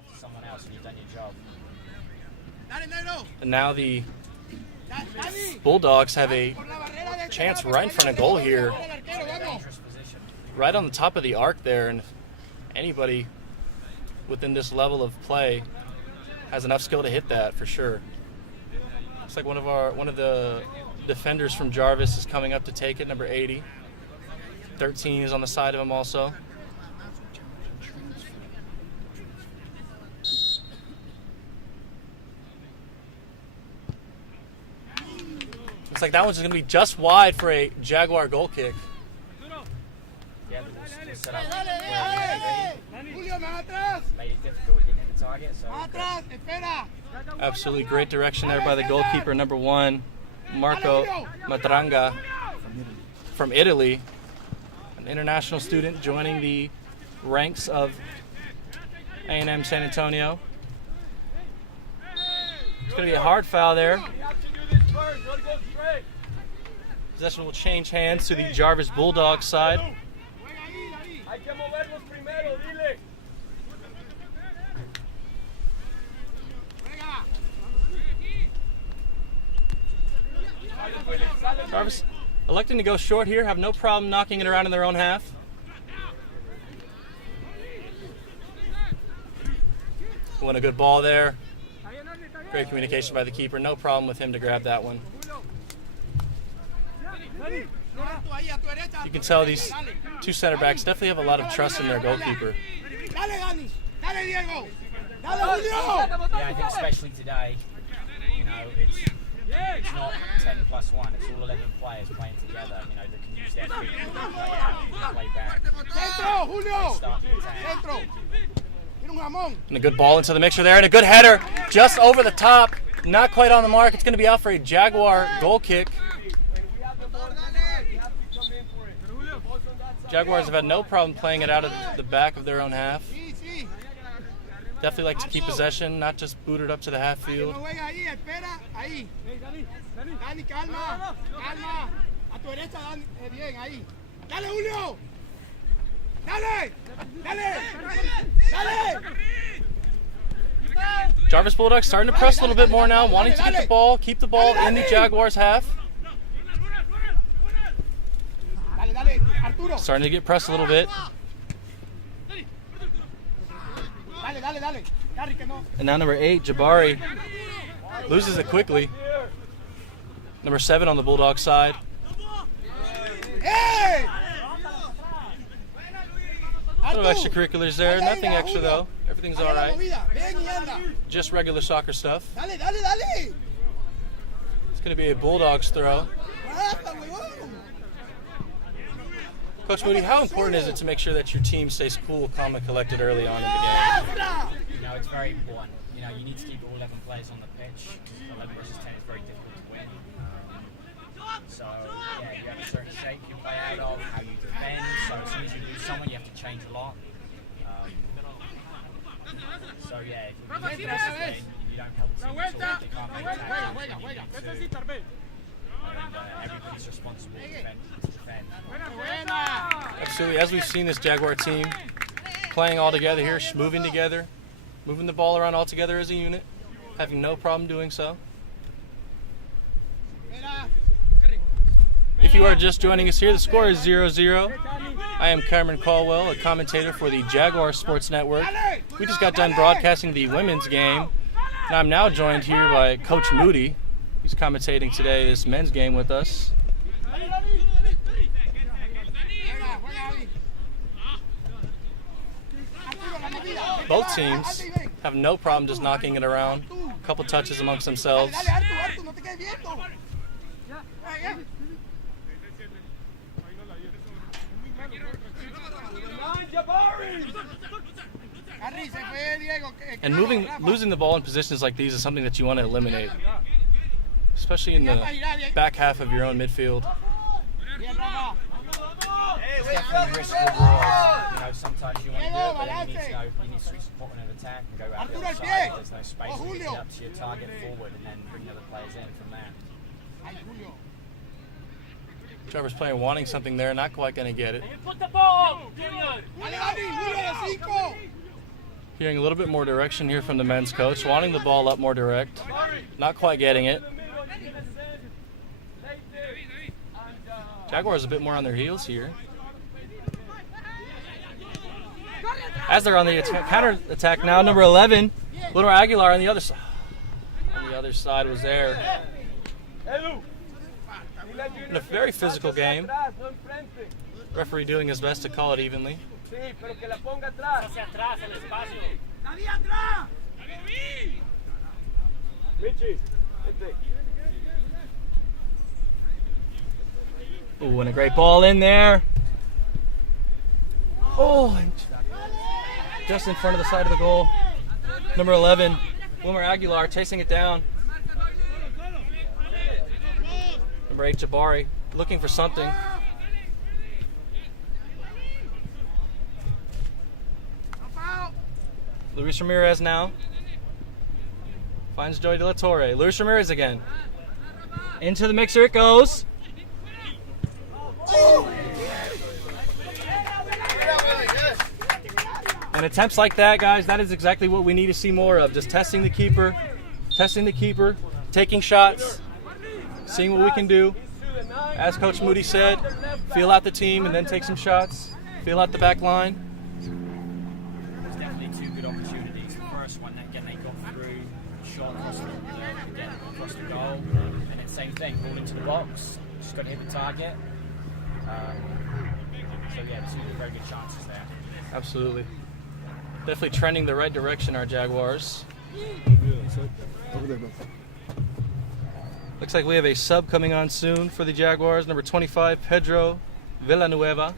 off to someone else and you've done your job. And now the Bulldogs have a chance right in front of goal here, right on the top of the arc there, and anybody within this level of play has enough skill to hit that for sure. Looks like one of the defenders from Jarvis is coming up to take it, number 80. 13 is on the side of him also. Looks like that one's going to be just wide for a Jaguar goal kick. Yeah, the set up made it difficult, didn't hit the target. So Absolutely great direction there by the goalkeeper, number 1, Marco Matranga from Italy, an international student joining the ranks of A&M San Antonio. It's going to be a hard foul there. Possession will change hands to the Jarvis Bulldogs side. Jarvis electing to go short here, have no problem knocking it around in their own half. Won a good ball there. Great communication by the keeper. No problem with him to grab that one. You can tell these two center backs definitely have a lot of trust in their goalkeeper. yeah, I think especially today, you know, it's not 10 plus 1, it's all 11 players playing together, you know, that can use their feet to play out, play back. Start the attack. And a good ball into the mixture there, and a good header just over the top. Not quite on the mark. It's going to be out for a Jaguar goal kick. Jaguars have had no problem playing it out of the back of their own half. Definitely like to keep possession, not just boot it up to the half field. Jarvis Bulldogs starting to press a little bit more now, wanting to get the ball, keep the ball in the Jaguars' half. Starting to get pressed a little bit. And now number 8, Jabari, loses it quickly. Number 7 on the Bulldogs side. A little extracurriculars there, nothing extra though. Everything's all right. Just regular soccer stuff. It's going to be a Bulldogs throw. Coach Moody, how important is it to make sure that your team stays cool, calm, and collected early on in the game? You know, it's very important. You know, you need to keep all 11 players on the pitch. 11 versus 10 is very difficult to win. So, yeah, you have a certain shape you play out of, how you defend. So as soon as you lose someone, you have to change a lot. So, yeah, if you don't help the team at all, they can't make attacks. And everybody's responsible to defend. Absolutely. As we've seen this Jaguar team playing all together here, moving together, moving the ball around all together as a unit, having no problem doing so. If you are just joining us here, the score is 0-0. I am Cameron Caldwell, a commentator for the Jaguar Sports Network. We just got done broadcasting the women's game, and I'm now joined here by Coach Moody. He's commentating today this men's game with us. Both teams have no problem just knocking it around. A couple touches amongst themselves. And losing the ball in positions like these is something that you want to eliminate, especially in the back half of your own midfield. It's definitely risk reward. You know, sometimes you want to do it, but then you need to know you need to switch support on an attack and go out the other side. There's no space to get up to your target forward and then bring the other players in from there. Trevor's playing wanting something there, not quite going to get it. Put the ball! Hearing a little bit more direction here from the men's coach, wanting the ball up more direct. Not quite getting it. Jaguars a bit more on their heels here. As they're on the counter attack now, number 11, Little Aguilar on the other side. On the other side was there. In a very physical game. Referee doing his best to call it evenly. Ooh, and a great ball in there. Oh, just in front of the side of the goal. Number 11, Wilmer Aguilar chasing it down. Number 8, Jabari, looking for something. Luis Ramirez now. Finds Joey De La Torre. Luis Ramirez again. Into the mixer it goes. And attempts like that, guys, that is exactly what we need to see more of. Just testing the keeper, taking shots, seeing what we can do. As Coach Moody said, feel out the team and then take some shots. Feel out the back line. There's definitely two good opportunities. The first one, again, they got through, shot across the goal, and then same thing, ball into the box. Just got to hit the target. So yeah, two very good chances there. Absolutely. Definitely trending the right direction, our Jaguars. Looks like we have a sub coming on soon for the Jaguars. Number 25, Pedro Villanueva.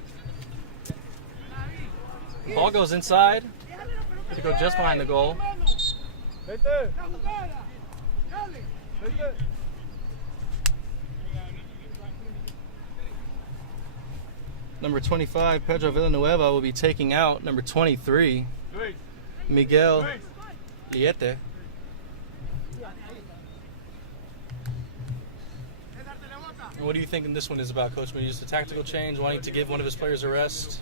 Ball goes inside. Going to go just behind the goal. Number 25, Pedro Villanueva, will be taking out number 23, Miguel Liete. And what do you think this one is about, Coach? Maybe just a tactical change, wanting to give one of his players a rest?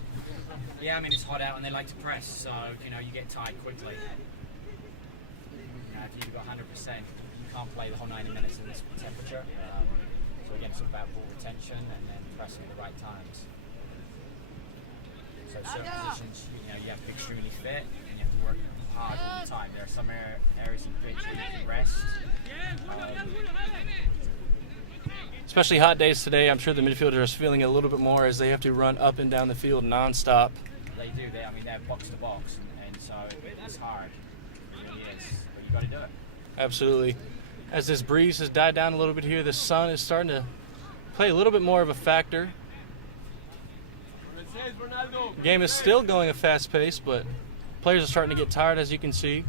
Yeah, I mean, it's hot out and they like to press, so, you get tired quickly. If you've got 100%, you can't play the whole 90 minutes in this temperature. So again, it's all about ball retention and then pressing at the right times. So certain positions, you have to be extremely fit and you have to work hard all the time. There are some areas in the pitch where you can rest. Especially hot days today, I'm sure the midfielders are feeling it a little bit more as they have to run up and down the field nonstop. They do. They're box to box, and so it's hard. It really is, but you got to do it. Absolutely. As this breeze has died down a little bit here, the sun is starting to play a little bit more of a factor. The game is still going at a fast pace, but players are starting to get tired, as you can see.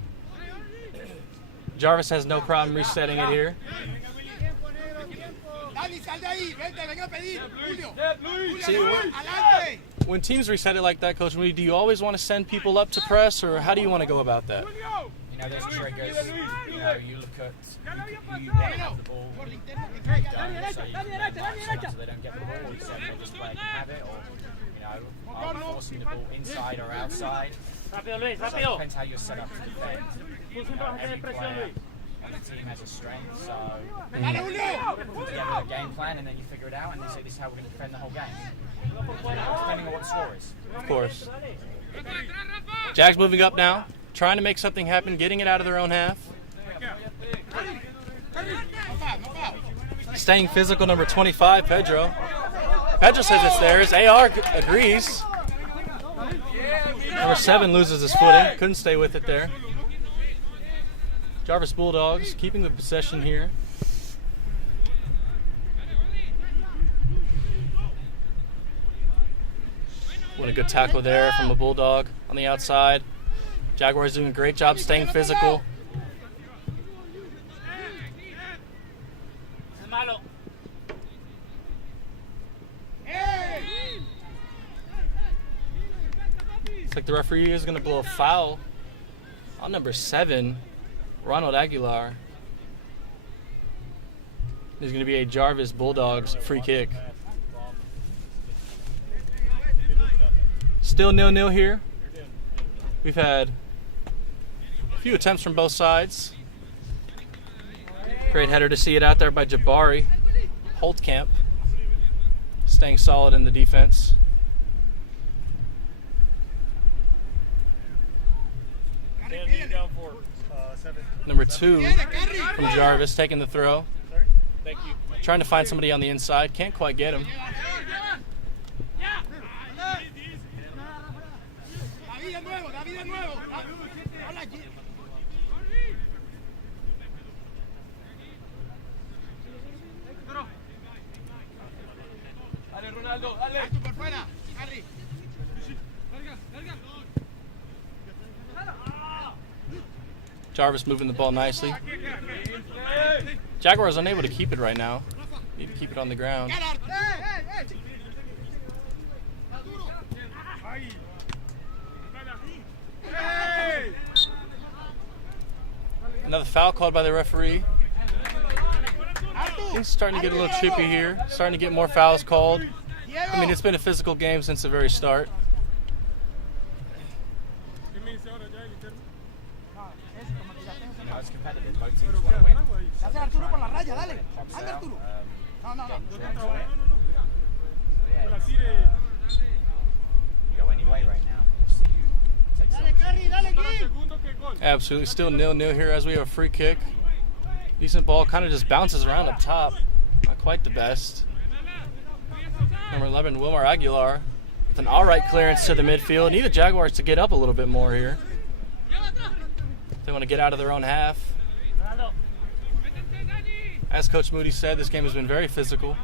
Jarvis has no problem resetting it here. See, when teams reset it like that, Coach Moody, do you always want to send people up to press, or how do you want to go about that? There's triggers. You look at who you want to have the ball, who you don't, so you can make that so they don't get the ball. You say this player can have it, or are we forcing the ball inside or outside? So it depends how you're set up to defend. Every player on the team has a strength, so put together a game plan and then you figure it out and you say this is how we're going to defend the whole game. Depending on what the score is. Of course. Jags moving up now, trying to make something happen, getting it out of their own half. Staying physical, number 25, Pedro. Pedro says it's theirs. AR agrees. Number 7 loses his footing. Couldn't stay with it there. Jarvis Bulldogs keeping the possession here. What a good tackle there from the Bulldog on the outside. Jaguars doing a great job staying physical. Looks like the referee is going to blow a foul on number 7, Ronald Aguilar. There's going to be a Jarvis Bulldogs free kick. Still 0-0 here. We've had few attempts from both sides. Great header to see it out there by Jabari. Holtkamp staying solid in the defense. Number 2 from Jarvis taking the throw. Thank you. Trying to find somebody on the inside. Can't quite get him. Jarvis moving the ball nicely. Jaguars unable to keep it right now. Need to keep it on the ground. Another foul called by the referee. He's starting to get a little chippy here. Starting to get more fouls called. I mean, it's been a physical game since the very start. It's competitive. Both teams want to win. You go any way right now. See who takes it. Absolutely. Still 0-0 here as we have a free kick. Decent ball. Kind of just bounces around up top. Not quite the best. Number 11, Wilmar Aguilar, with an alright clearance to the midfield. Need the Jaguars to get up a little bit more here. They want to get out of their own half. As Coach Moody said, this game has been very physical.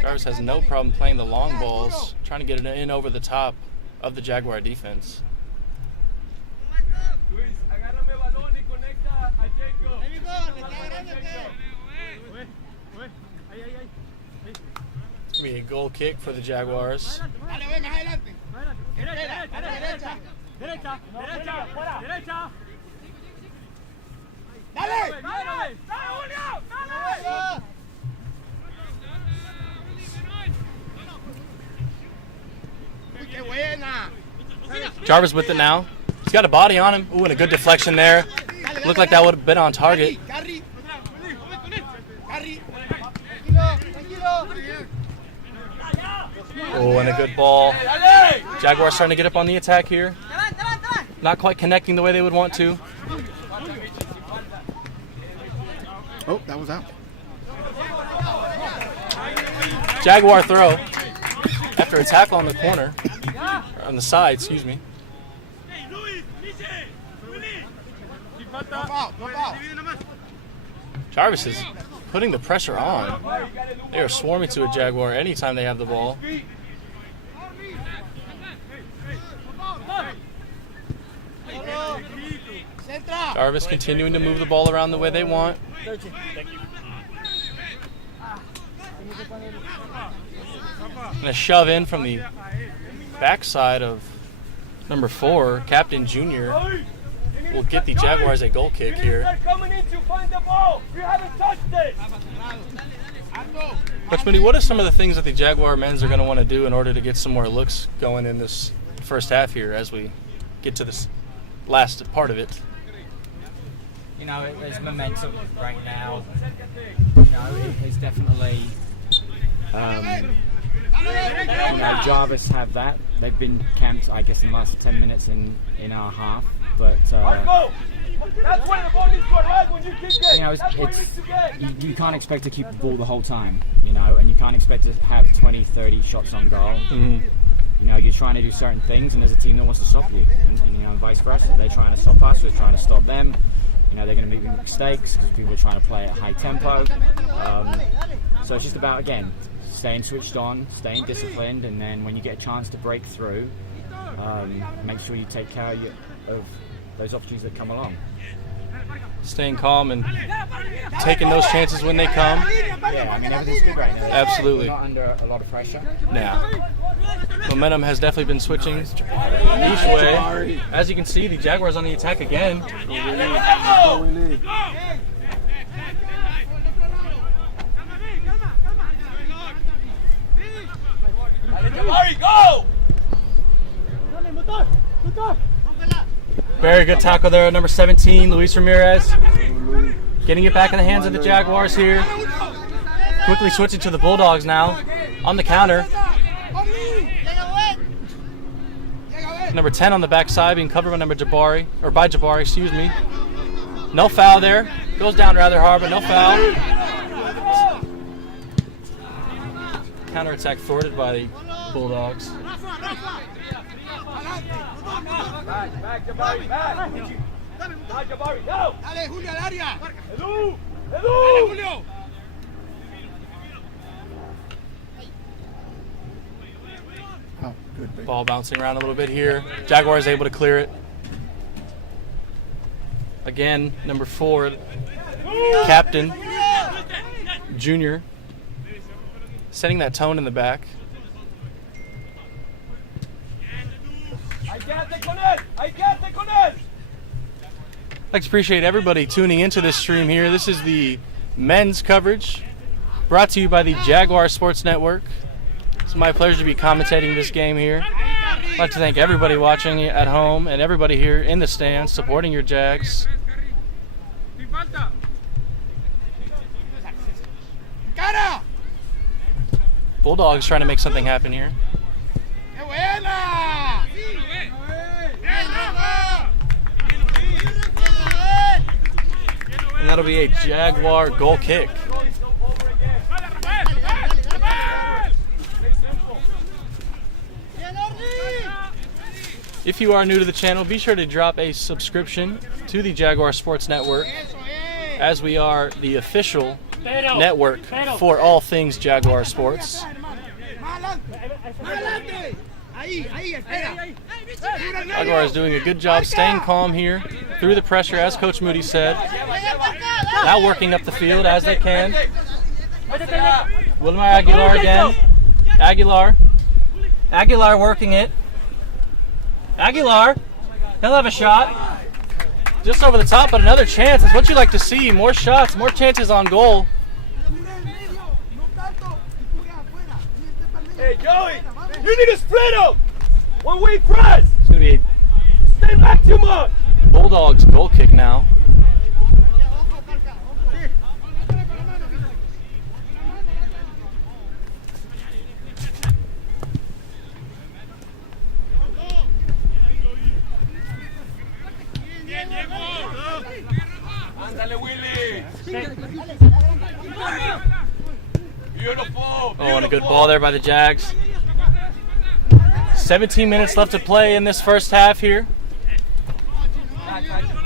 Jarvis has no problem playing the long balls, trying to get it in over the top of the Jaguar defense. It's going to be a goal kick for the Jaguars. Jarvis with it now. He's got a body on him. Ooh, and a good deflection there. Looked like that would have been on target. Oh, and a good ball. Jaguars starting to get up on the attack here. Not quite connecting the way they would want to. Oh, that was out. Jaguar throw after a tackle on the corner, or on the side, excuse me. Jarvis is putting the pressure on. They are swarming to a Jaguar anytime they have the ball. Jarvis continuing to move the ball around the way they want. And a shove in from the backside of number 4, Captain Junior, will get the Jaguars a goal kick here. Coach Moody, what are some of the things that the Jaguar men's are going to want to do in order to get some more looks going in this first half here as we get to this last part of it? You know, there's momentum right now. You know, it's definitely, you know, Jarvis have that. They've been camped, I guess, in the last 10 minutes in our half. But, you know, you can't expect to keep the ball the whole time, you know, and you can't expect to have 20, 30 shots on goal. Mm-hmm. You know, you're trying to do certain things, and there's a team that wants to stop you, and you know, and vice versa. They're trying to stop us, we're trying to stop them. You know, they're going to make mistakes because people are trying to play at a high tempo. So it's just about, again, staying switched on, staying disciplined, and then when you get a chance to break through, make sure you take care of those opportunities that come along. Staying calm and taking those chances when they come. Yeah, I mean, everything's good right now. Absolutely. We're not under a lot of pressure. Now, momentum has definitely been switching each way. As you can see, the Jaguars on the attack again. Very good tackle there, number 17, Luis Ramirez. Getting it back in the hands of the Jaguars here. Quickly switching to the Bulldogs now. On the counter. Number 10 on the backside being covered by by Jabari, excuse me. No foul there. Goes down rather hard, but no foul. Counterattack thwarted by the Bulldogs. Back, Jabari, back. Jabari, go. Dale, Julio, al área. Edu. Dale, Julio. Oh, good. Ball bouncing around a little bit here. Jaguars able to clear it. Again, number 4, Captain, Junior, setting that tone in the back. I'd like to appreciate everybody tuning into this stream here. This is the men's coverage brought to you by the Jaguar Sports Network. It's my pleasure to be commentating this game here. I'd like to thank everybody watching at home and everybody here in the stands supporting your Jags. Bulldogs trying to make something happen here. And that'll be a Jaguar goal kick. If you are new to the channel, be sure to drop a subscription to the Jaguar Sports Network, as we are the official network for all things Jaguar Sports. Jaguar is doing a good job staying calm here through the pressure, as Coach Moody said. Now working up the field as they can. Wilmer Aguilar again. Aguilar working it. Aguilar, he'll have a shot. Just over the top, but another chance. It's what you like to see. More shots, more chances on goal. Hey, Joey, you need to split them when we press. It's going to be Stay back too much. Bulldogs goal kick now. Beautiful. Oh, and a good ball there by the Jags. 17 minutes left to play in this first half here.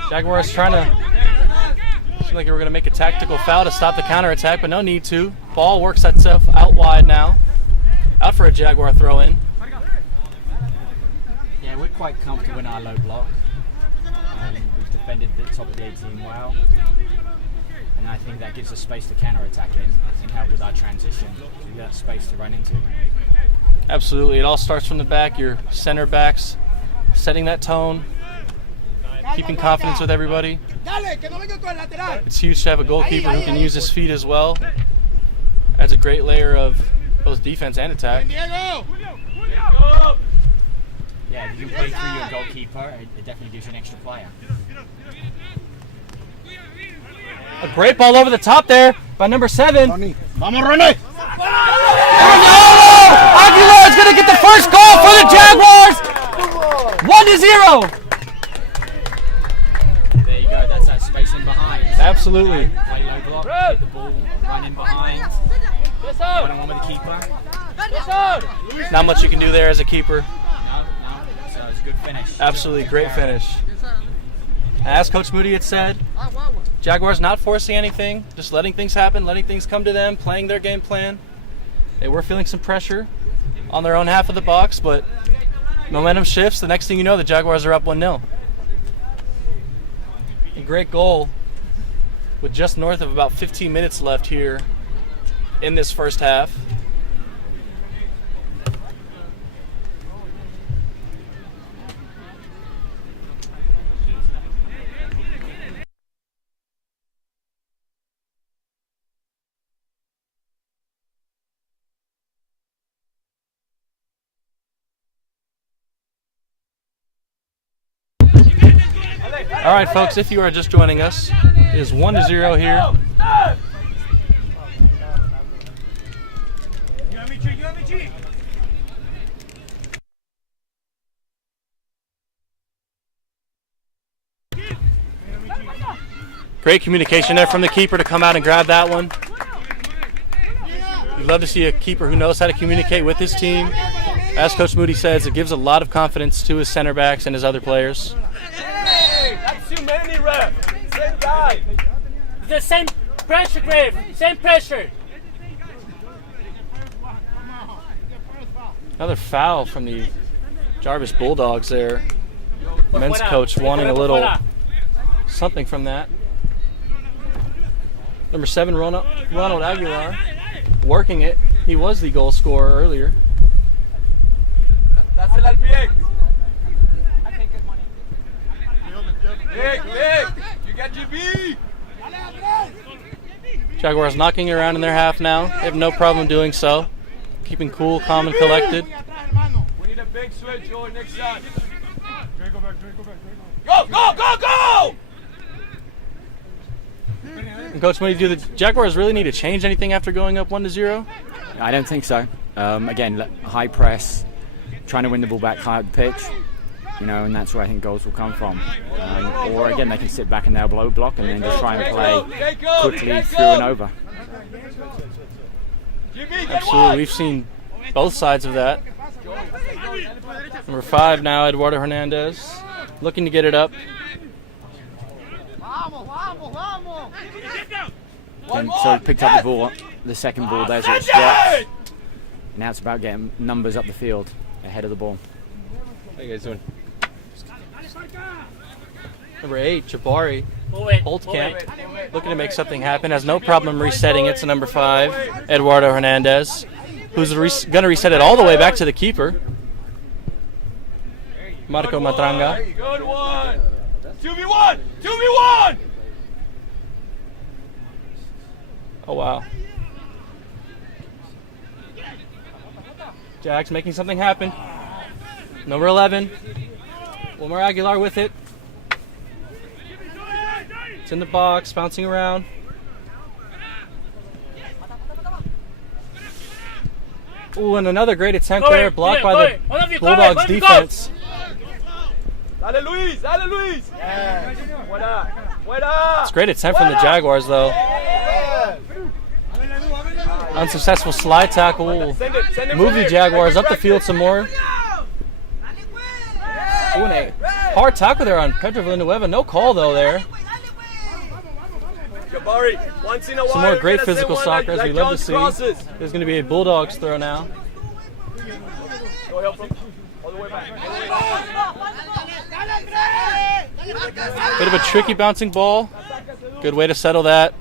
Jaguars trying to, seemed like they were going to make a tactical foul to stop the counterattack, but no need to. Ball works itself out wide now. Out for a Jaguar throw-in. Yeah, we're quite comfortable in our low block. We've defended the top of the 18 well. And I think that gives us space to counter-attack in and help with our transition. We've got space to run into. Absolutely. It all starts from the back. Your center backs setting that tone, keeping confidence with everybody. It's huge to have a goalkeeper who can use his feet as well. Adds a great layer of both defense and attack. Yeah, if you can play through your goalkeeper, it definitely gives you an extra player. A great ball over the top there by number 7. Vamos, René! Aguilar is going to get the first goal for the Jaguars. 1-0. There you go. That's that space in behind. Absolutely. Play low block, get the ball, run in behind. One-on-one with the keeper. Not much you can do there as a keeper. No. So it's a good finish. Absolutely great finish. As Coach Moody had said, Jaguars not forcing anything, just letting things happen, letting things come to them, playing their game plan. They were feeling some pressure on their own half of the box, but momentum shifts. The next thing you know, the Jaguars are up 1-0. A great goal with just north of about 15 minutes left here in this first half. All right, folks, if you are just joining us, it is 1-0 here. Great communication there from the keeper to come out and grab that one. You'd love to see a keeper who knows how to communicate with his team. As Coach Moody says, it gives a lot of confidence to his center backs and his other players. Hey, that's too many, ref. Same guy. The same pressure, Grave. Same pressure. Another foul from the Jarvis Bulldogs there. Men's coach wanting a little something from that. Number 7, Ronald Aguilar, working it. He was the goal scorer earlier. That's el al pie. Big. You got GB. Jaguars knocking it around in their half now. They have no problem doing so. Keeping cool, calm, and collected. We need a big switch going next shot. Go! And Coach, Moody, do the Jaguars really need to change anything after going up 1-0? I don't think so. Again, high press, trying to win the ball back high up the pitch, and that's where I think goals will come from. Or again, they can sit back in their low block and then just try and play quickly through and over. Absolutely, we've seen both sides of that. Number 5 now, Eduardo Hernandez, looking to get it up. And so he picked up the ball, the second ball there, so it's dropped. Now it's about getting numbers up the field ahead of the ball. How you guys doing? Number 8, Jabari Holtkamp, looking to make something happen. Has no problem resetting it to number 5, Eduardo Hernandez, who's going to reset it all the way back to the keeper, Marco Matranga. Good one. 2v1. Oh, wow. Jags making something happen. Number 11, Wilmer Aguilar with it. It's in the box, bouncing around. Ooh, and another great attempt there, blocked by the Bulldogs defense. Dale Luis. Fuera. It's a great attempt from the Jaguars, though. Unsuccessful slide tackle will move the Jaguars up the field some more. Ooh, and a hard tackle there on Pedro Villanueva. No call, though, there. Some more great physical soccer, as we love to see. There's going to be a Bulldogs throw now. Bit of a tricky bouncing ball. Good way to settle that.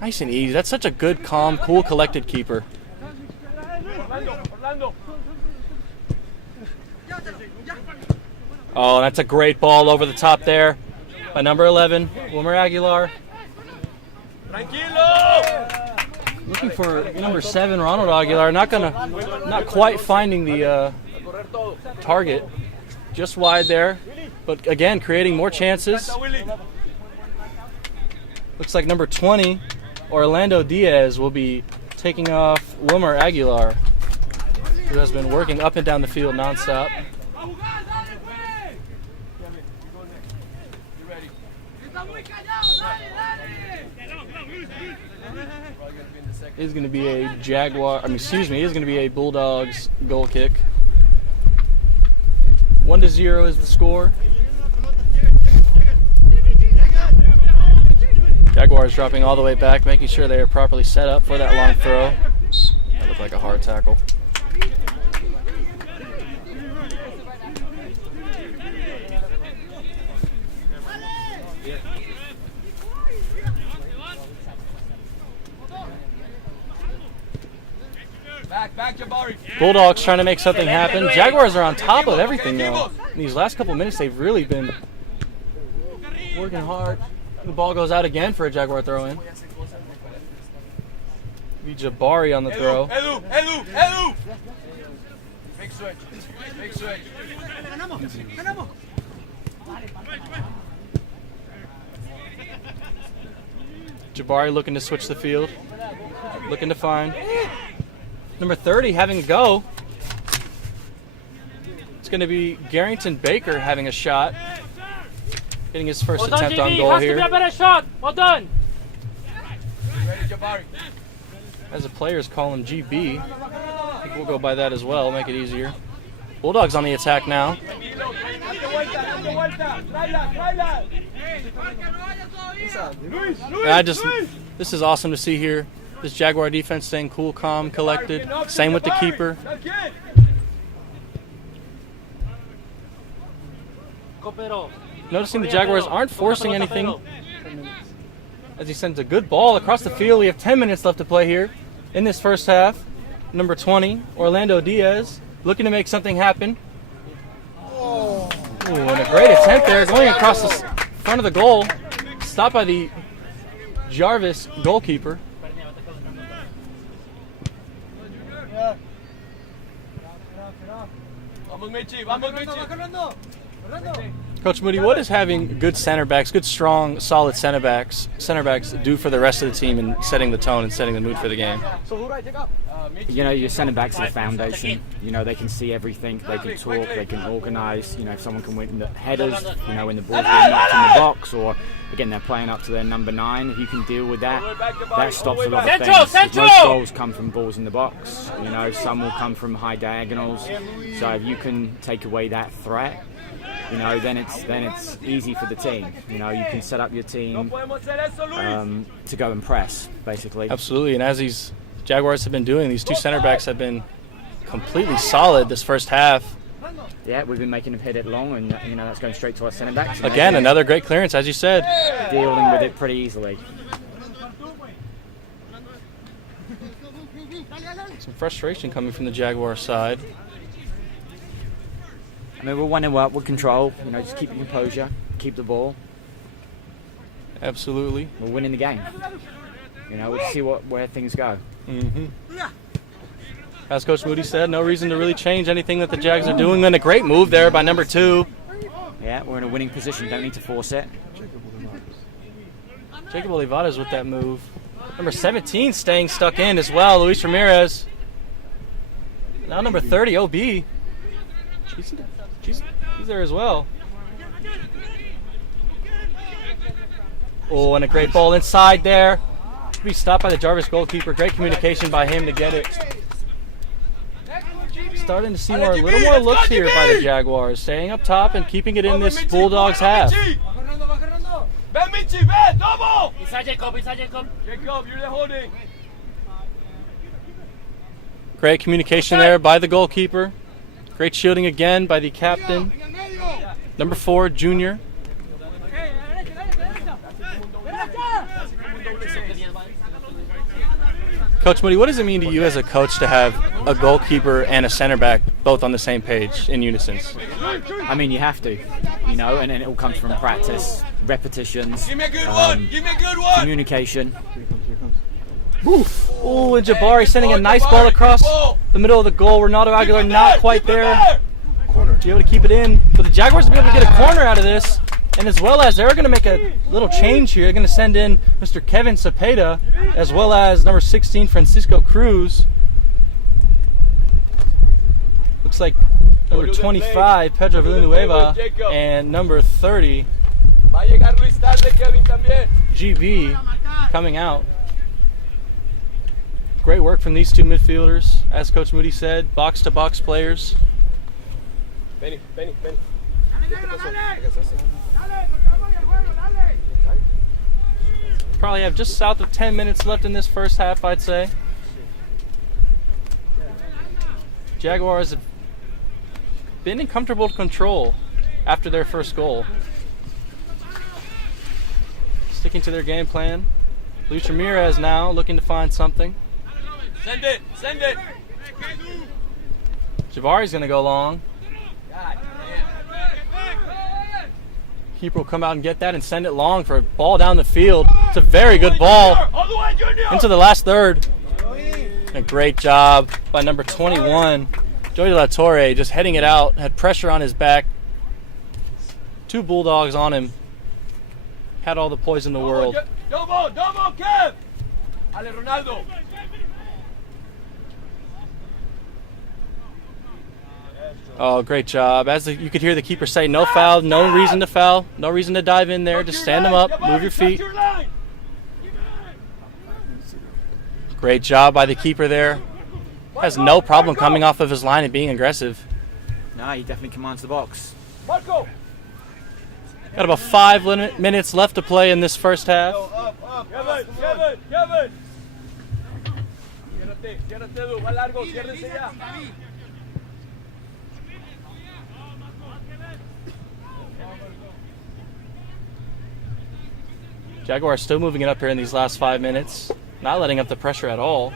Nice and easy. That's such a good, calm, cool, collected keeper. Oh, that's a great ball over the top there by number 11, Wilmer Aguilar. Looking for number 7, Ronald Aguilar. Not quite finding the target. Just wide there, but again, creating more chances. Looks like number 20, Orlando Diaz, will be taking off Wilmer Aguilar, who has been working up and down the field nonstop. Is going to be a Bulldogs goal kick. 1-0 is the score. Jaguars dropping all the way back, making sure they are properly set up for that long throw. That looked like a hard tackle. Back, Jabari. Bulldogs trying to make something happen. Jaguars are on top of everything, though. In these last couple minutes, they've really been working hard. The ball goes out again for a Jaguar throw-in. Jabari on the throw. Edu. Big switch. Jabari looking to switch the field. Looking to find number 30 having a go. It's going to be Garrington Baker having a shot. Getting his first attempt on goal here. Has to be a better shot. Well done. As the players call him GB. I think we'll go by that as well, make it easier. Bulldogs on the attack now. This is awesome to see here. This Jaguar defense staying cool, calm, collected. Same with the keeper. Noticing the Jaguars aren't forcing anything. As he sends a good ball across the field. We have 10 minutes left to play here in this first half. Number 20, Orlando Diaz, looking to make something happen. Ooh, and a great attempt there, going across the front of the goal. Stopped by the Jarvis goalkeeper. Coach Moody, what is having good center backs, good, strong, solid center backs do for the rest of the team in setting the tone and setting the mood for the game? You know, your centre backs are the foundation. You know, they can see everything. They can talk. They can organise. You know, if someone can win the headers, you know, when the ball's being knocked in the box, or again they're playing up to their number 9. If you can deal with that, that stops a lot of things. Most goals come from balls in the box. You know, some will come from high diagonals. So if you can take away that threat, you know, then it's easy for the team. You know, you can set up your team to go and press, basically. Absolutely, and as these Jaguars have been doing, these two center backs have been completely solid this first half. Yeah, we've been making them hit it long, and you know that's going straight to our centre backs. Again, another great clearance, as you said. Dealing with it pretty easily. Some frustration coming from the Jaguar side. I mean, we're 1-0 up with control. You know, just keep your composure, keep the ball. Absolutely. We're winning the game. You know, we'll see where things go. Mm-hmm. As Coach Moody said, no reason to really change anything that the Jags are doing. And a great move there by number 2. Yeah, we're in a winning position. Don't need to force it. Jacob Olivares with that move. Number 17 staying stuck in as well, Luis Ramirez. Now number 30, OB. She's there as well. Oh, and a great ball inside there. Be stopped by the Jarvis goalkeeper. Great communication by him to get it. Starting to see a little more looks here by the Jaguars, staying up top and keeping it in this Bulldogs half. Inside Jacob, inside Jacob. Jacob, you're the holding. Great communication there by the goalkeeper. Great shielding again by the captain. Number 4, Junior. Coach Moody, what does it mean to you as a coach to have a goalkeeper and a center back both on the same page in unison? I mean, you have to, you know, and it all comes from practice, repetitions, Give me a good one. Give me a good one. communication. Oh, and Jabari sending a nice ball across the middle of the goal. Renato Aguilar not quite there. Be able to keep it in. But the Jaguars will be able to get a corner out of this. And as well as they're going to make a little change here. They're going to send in Mr. Kevin Cepeda as well as number 16, Francisco Cruz. Looks like number 25, Pedro Villanueva, and number 30, GB, coming out. Great work from these two midfielders. As Coach Moody said, box-to-box players. Benny. Probably have just south of 10 minutes left in this first half, I'd say. Jaguars have been in comfortable control after their first goal. Sticking to their game plan. Luis Ramirez now looking to find something. Send it. Jabari's going to go long. Keeper will come out and get that and send it long for a ball down the field. It's a very good ball into the last third. A great job by number 21, Joey De La Torre, just heading it out. Had pressure on his back. 2 Bulldogs on him. had all the poise in the world. Domo, Kev! Ale, Ronaldo! Oh, great job. You could hear the keeper say, no foul, no reason to foul, no reason to dive in there. Just stand them up, move your feet. Great job by the keeper there. Has no problem coming off of his line and being aggressive. No, he definitely commands the box. Marco! Got about 5 minutes left to play in this first half. Kevin! Ciérrate, Edu, va largo, ciérrese ya. Jaguars still moving it up here in these last 5 minutes. Not letting up the pressure at all.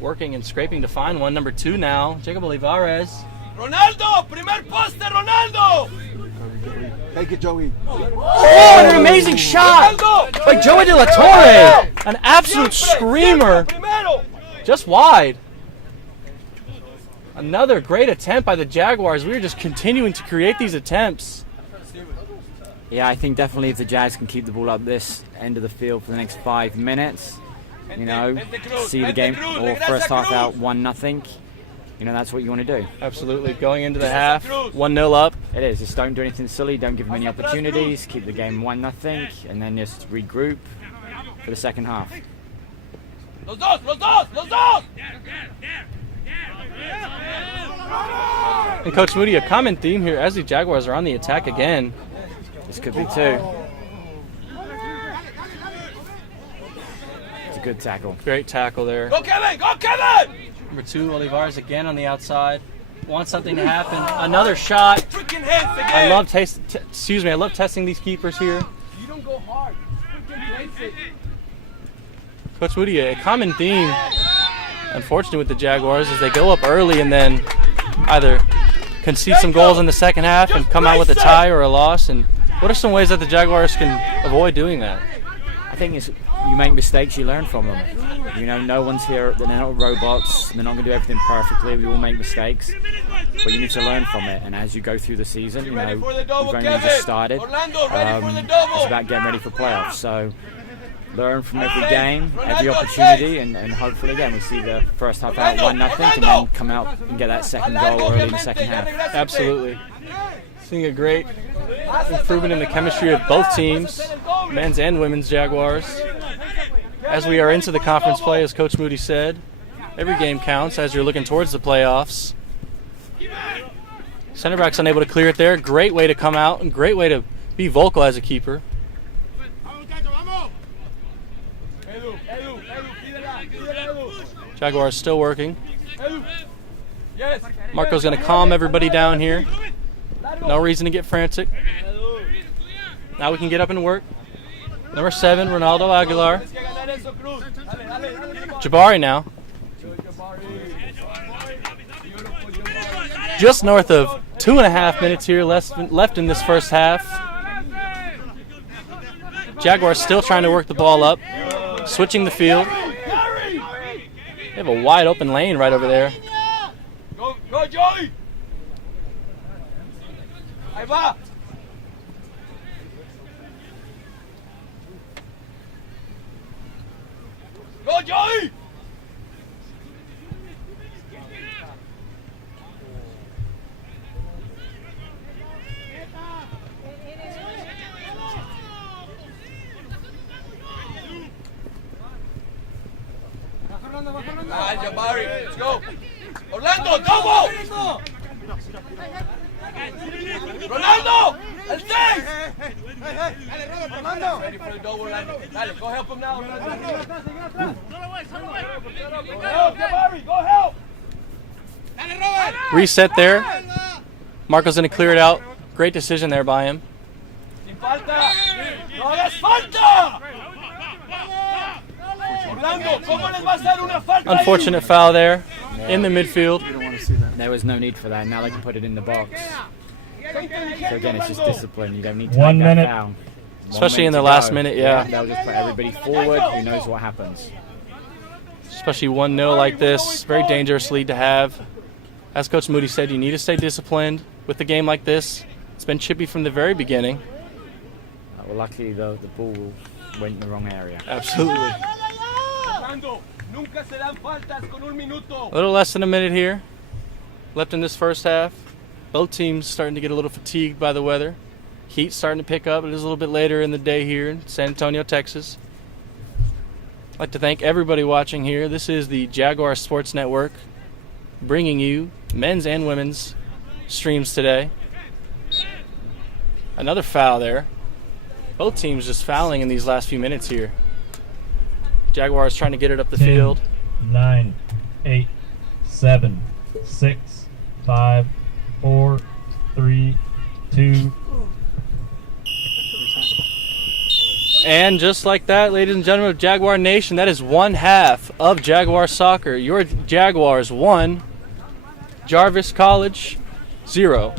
Working and scraping to find one. Number 2 now, Jacob Olivares. Ronaldo! Primer poste, Ronaldo! Take it, Joey. Oh, an amazing shot by Joey De La Torre. An absolute screamer. Just wide. Another great attempt by the Jaguars. We are just continuing to create these attempts. Yeah, I think definitely if the Jags can keep the ball up this end of the field for the next 5 minutes, you know, see the game or first half out 1-0, you know, that's what you want to do. Absolutely. Going into the half, 1-0 up. It is. Just don't do anything silly. Don't give them any opportunities. Keep the game 1-0, and then just regroup for the second half. Los dos! And Coach Moody, a common theme here as the Jaguars are on the attack again. This could be 2. It's a good tackle. Great tackle there. Go Kevin! Number 2, Olivares again on the outside. Wants something to happen. Another shot. Freaking hands again! I love testing these keepers here. You don't go hard. Freaking place it. Coach Moody, a common theme, unfortunately, with the Jaguars is they go up early and then either concede some goals in the second half and come out with a tie or a loss. And what are some ways that the Jaguars can avoid doing that? I think it's you make mistakes, you learn from them. You know, no one's here, they're not robots, they're not going to do everything perfectly, we all make mistakes, but you need to learn from it. And as you go through the season, you know, we've only just started, it's about getting ready for playoffs. So learn from every game, every opportunity, and hopefully again we see the first half out 1-0 and then come out and get that second goal early in the second half. Absolutely. Seeing a great improvement in the chemistry of both teams, men's and women's Jaguars. As we are into the conference play, as Coach Moody said, every game counts as you're looking towards the playoffs. Center back's unable to clear it there. Great way to come out and great way to be vocal as a keeper. Jaguars still working. Marco's going to calm everybody down here. No reason to get frantic. Now we can get up and work. Number 7, Ronaldo Aguilar. Jabari now. Just north of 2.5 minutes here left in this first half. Jaguars still trying to work the ball up. Switching the field. They have a wide open lane right over there. Go Joey! Ahí va! Go Joey! Ah, Jabari, let's go! Orlando, Tobo! Ronaldo! El 6! Ready for the double, Orlando. Dale, go help him now. Go help, Jabari, go help! Reset there. Marco's going to clear it out. Great decision there by him. Sin falta! ¡No hagas falta! Orlando, ¿cómo les va a hacer una falta? Unfortunate foul there in the midfield. There was no need for that. Now they can put it in the box. So again, it's just discipline. You don't need to 1 make that minute. foul. Especially in the last minute, yeah. They'll just put everybody forward. Who knows what happens? Especially 1-0 like this. Very dangerous lead to have. As Coach Moody said, you need to stay disciplined with a game like this. It's been chippy from the very beginning. But luckily the ball went in the wrong area. Absolutely. Fernando, nunca se dan faltas con un minuto. A little less than a minute here left in this first half. Both teams starting to get a little fatigued by the weather. Heat starting to pick up. It is a little bit later in the day here in San Antonio, Texas. I'd like to thank everybody watching here. This is the Jaguar Sports Network bringing you men's and women's streams today. Another foul there. Both teams just fouling in these last few minutes here. Jaguars trying to get it up the 10, field. 9, 8, 7, 6, 5, 4, 3, 2. And just like that, ladies and gentlemen of Jaguar Nation, that is one half of Jaguar soccer. Your Jaguars 1, Jarvis College 0.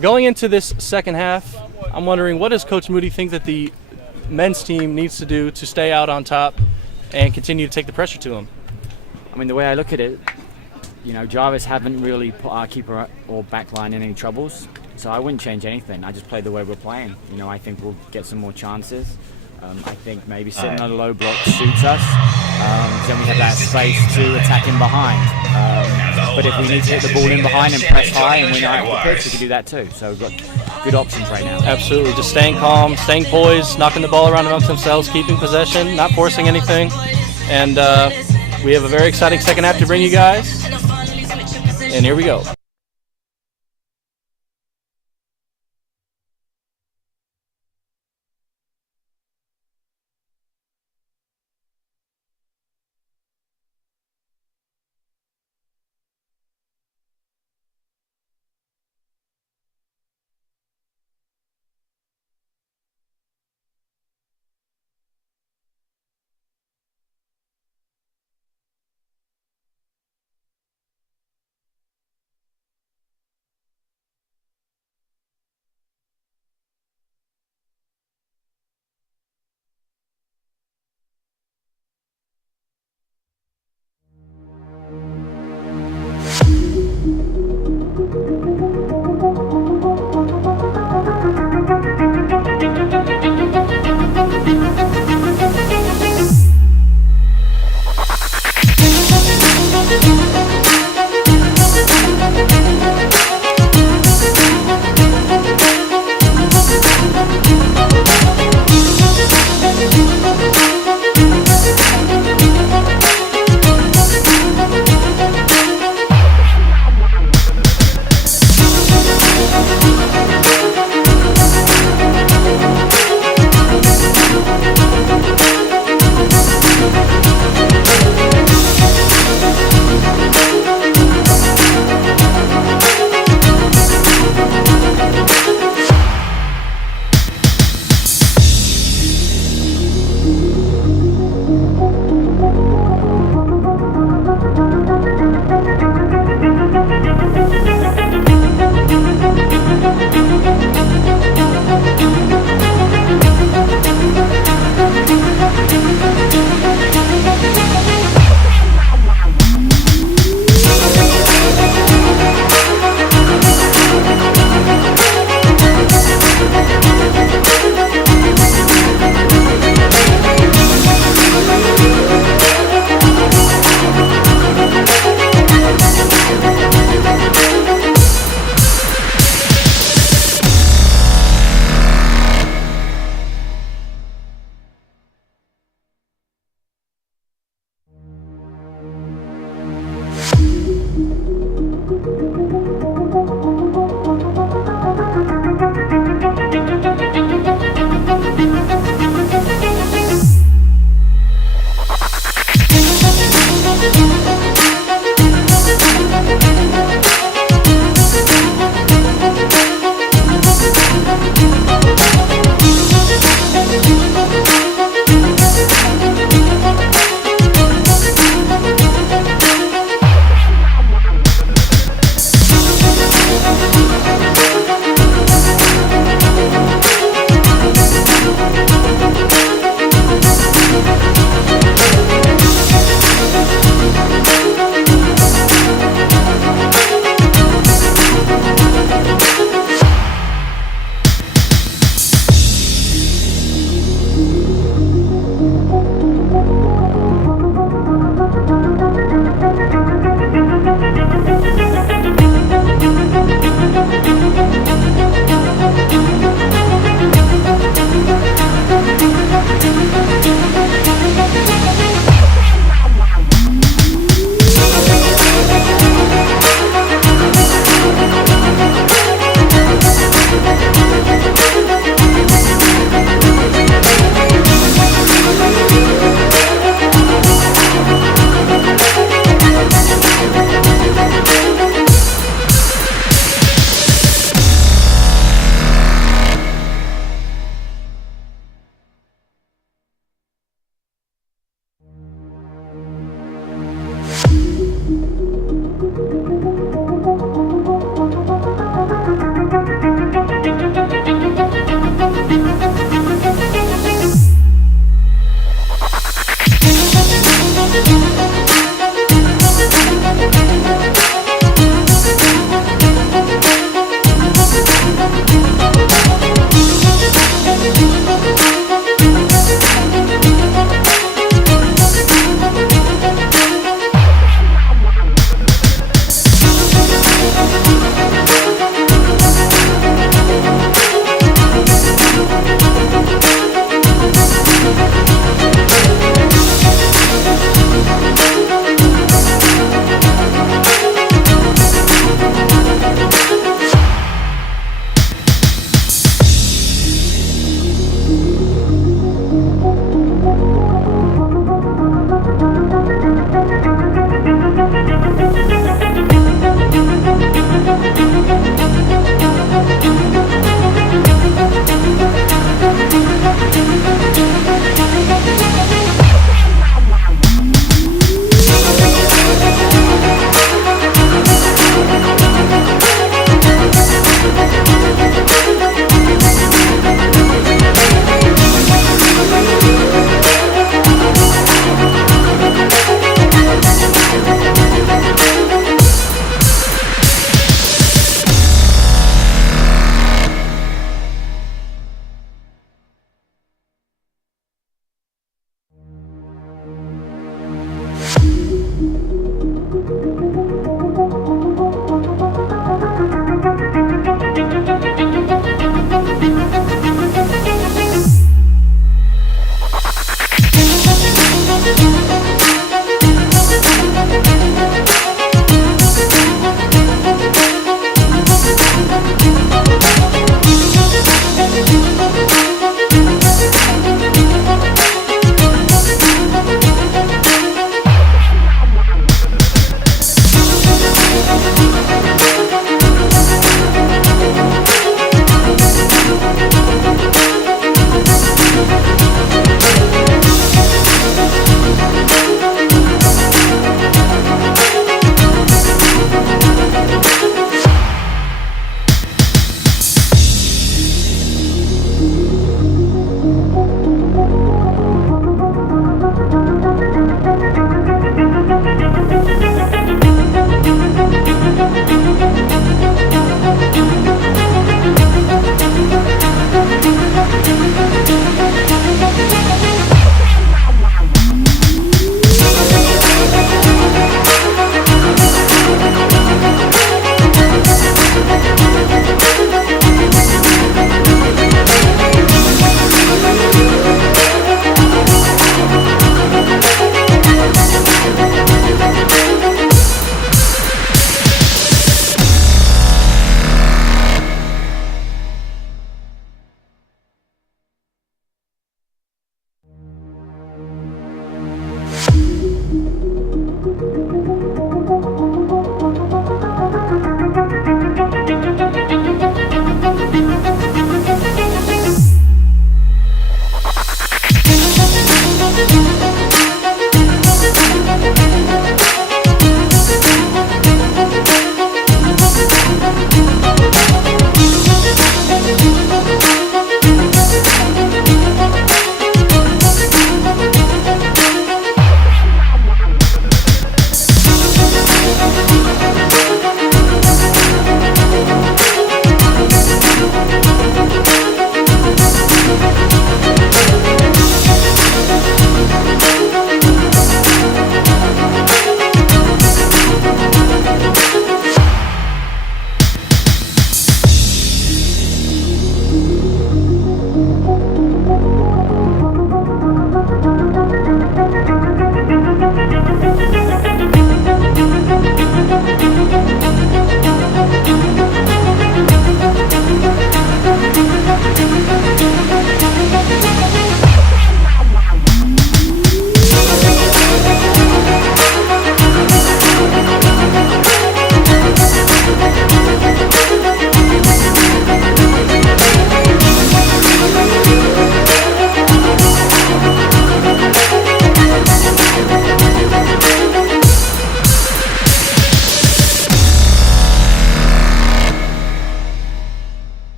Going into this second half, I'm wondering, what does Coach Moody think that the men's team needs to do to stay out on top and continue to take the pressure to them? I mean, the way I look at it, you know, Jarvis haven't really put our keeper or back line in any troubles, so I wouldn't change anything. I just play the way we're playing. You know, I think we'll get some more chances. I think maybe sitting on a low block suits us. Then we have that space to attack in behind. But if we need to hit the ball in behind and press high and win out the pitch, we can do that too. So we've got good options right now. Absolutely. Just staying calm, staying poised, knocking the ball around amongst themselves, keeping possession, not forcing anything. And we have a very exciting second half to bring you guys. And here we go.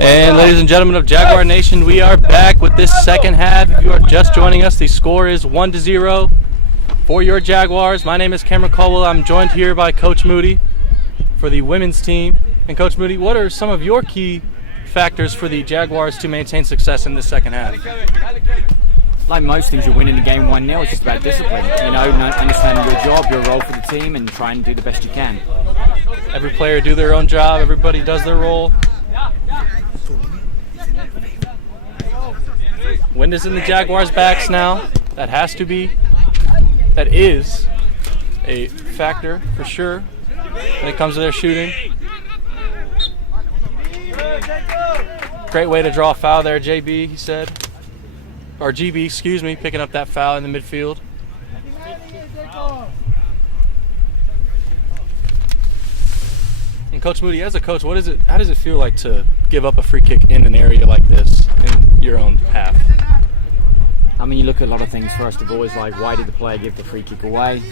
And ladies and gentlemen of Jaguar Nation, we are back with this second half. If you are just joining us, the score is 1-0 for your Jaguars. My name is Cameron Caldwell. I'm joined here by Coach Moody for the women's team. And Coach Moody, what are some of your key factors for the Jaguars to maintain success in this second half? Like most things, you're winning the game 1-0. It's just about discipline. You know, understanding your job, your role for the team, and trying to do the best you can. Every player do their own job. Everybody does their role. Wind is in the Jaguars' backs now. That is a factor for sure when it comes to their shooting. Great way to draw a foul there, JB, he said. Or GB, excuse me, picking up that foul in the midfield. And Coach Moody, as a coach, how does it feel like to give up a free kick in an area like this in your own half? I mean, you look at a lot of things. First of all, is like, why did the player give the free kick away?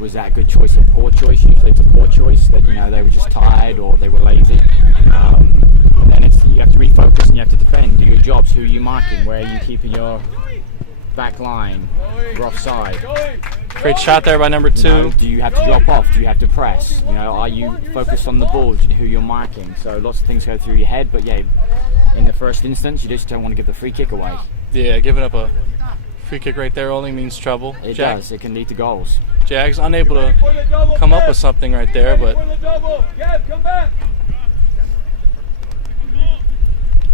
Was that a good choice or poor choice? Usually it's a poor choice, that, you know, they were just tired or they were lazy. And then you have to refocus and you have to defend, do your jobs. Who are you marking? Where are you keeping your back line? You're offside. Great shot there by number 2. You know, do you have to drop off? Do you have to press? You know, are you focused on the ball? Do you know who you're marking? So lots of things go through your head, but yeah, in the first instance, you just don't want to give the free kick away. Yeah, giving up a free kick right there only means trouble. It does. It can lead to goals. Jags unable to come up with something right there, but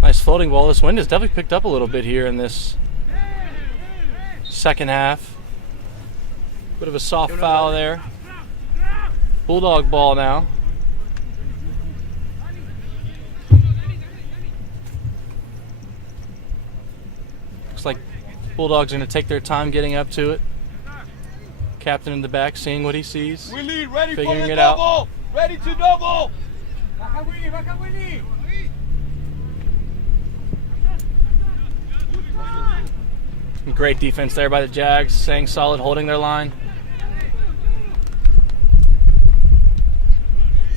nice floating ball. This wind has definitely picked up a little bit here in this second half. Bit of a soft foul there. Bulldog ball now. Looks like Bulldogs are going to take their time getting up to it. Captain in the back, seeing what he sees, Willie, ready figuring for the it double. out. Ready to double. Great defense there by the Jags, staying solid, holding their line.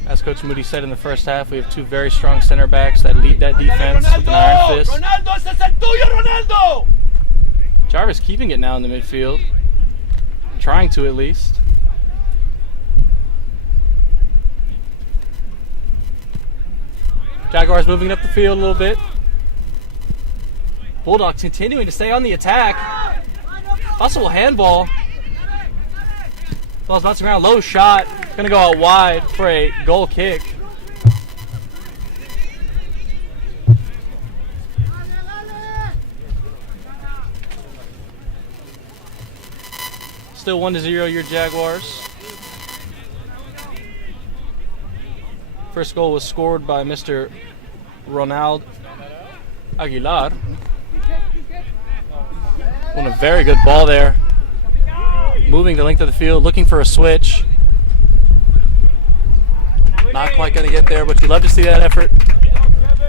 As Coach Moody said in the first half, we have 2 very strong center backs that lead that defense with an iron fist. Ronaldo, ese es el tuyo, Ronaldo. Jarvis keeping it now in the midfield. Trying to, at least. Jaguars moving up the field a little bit. Bulldogs continuing to stay on the attack. Possible handball. Ball's bouncing around, low shot. Gonna go out wide for a goal kick. Still 1-0 your Jaguars. First goal was scored by Mr. Ronald Aguilar. Won a very good ball there. Moving the length of the field, looking for a switch. Not quite going to get there, but you love to see that effort.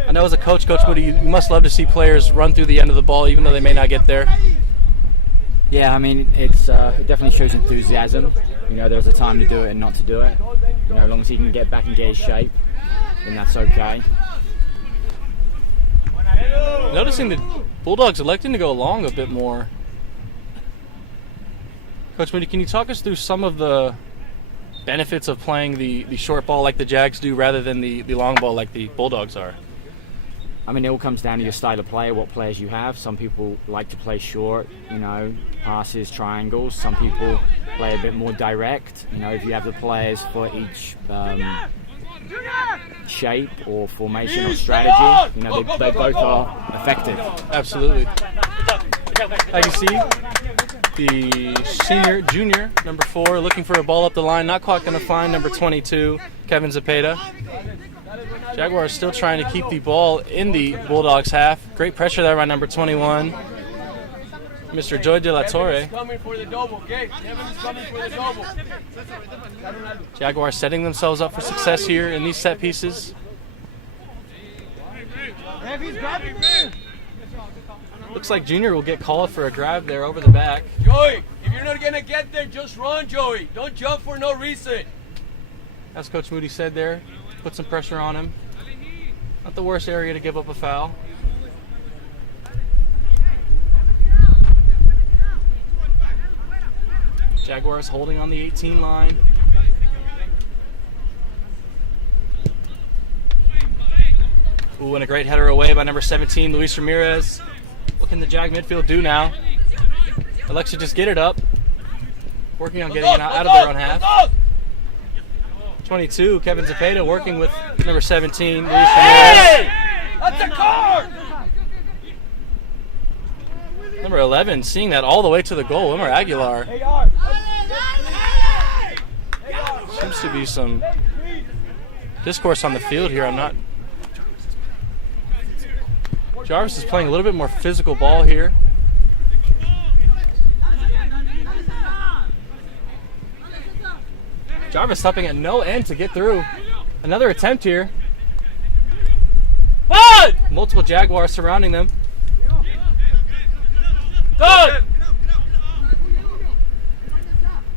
I know as a coach, Coach Moody, you must love to see players run through the end of the ball, even though they may not get there. Yeah, I mean, it definitely shows enthusiasm. You know, there's a time to do it and not to do it. You know, as long as he can get back and get his shape, then that's okay. Noticing the Bulldogs electing to go long a bit more. Coach Moody, can you talk us through some of the benefits of playing the short ball like the Jags do rather than the long ball like the Bulldogs are? I mean, it all comes down to your style of play, what players you have. Some people like to play short, you know, passes, triangles. Some people play a bit more direct. You know, if you have the players for each shape or formation or strategy, you know, they both are effective. Absolutely. As you see, the junior, number 4, looking for a ball up the line. Not quite going to find number 22, Kevin Zepeda. Jaguars still trying to keep the ball in the Bulldogs' half. Great pressure there by number 21, Mr. Joy De La Torre. Jaguars setting themselves up for success here in these set pieces. Looks like Junior will get called for a grab there over the back. Joey, if you're not going to get there, just run, Joey. Don't jump for no reason. As Coach Moody said there, put some pressure on him. Not the worst area to give up a foul. Jaguars holding on the 18 line. Ooh, and a great header away by number 17, Luis Ramirez. What can the Jag midfield do now? Alexa just get it up. Working on getting it out of their own half. 22, Kevin Zepeda working with number 17, Luis Ramirez. That's a card! Number 11, seeing that all the way to the goal, Omar Aguilar. Seems to be some discourse on the field here. I'm not. Jarvis is playing a little bit more physical ball here. Jarvis stopping at no end to get through. Another attempt here. Multiple Jaguars surrounding them. Good.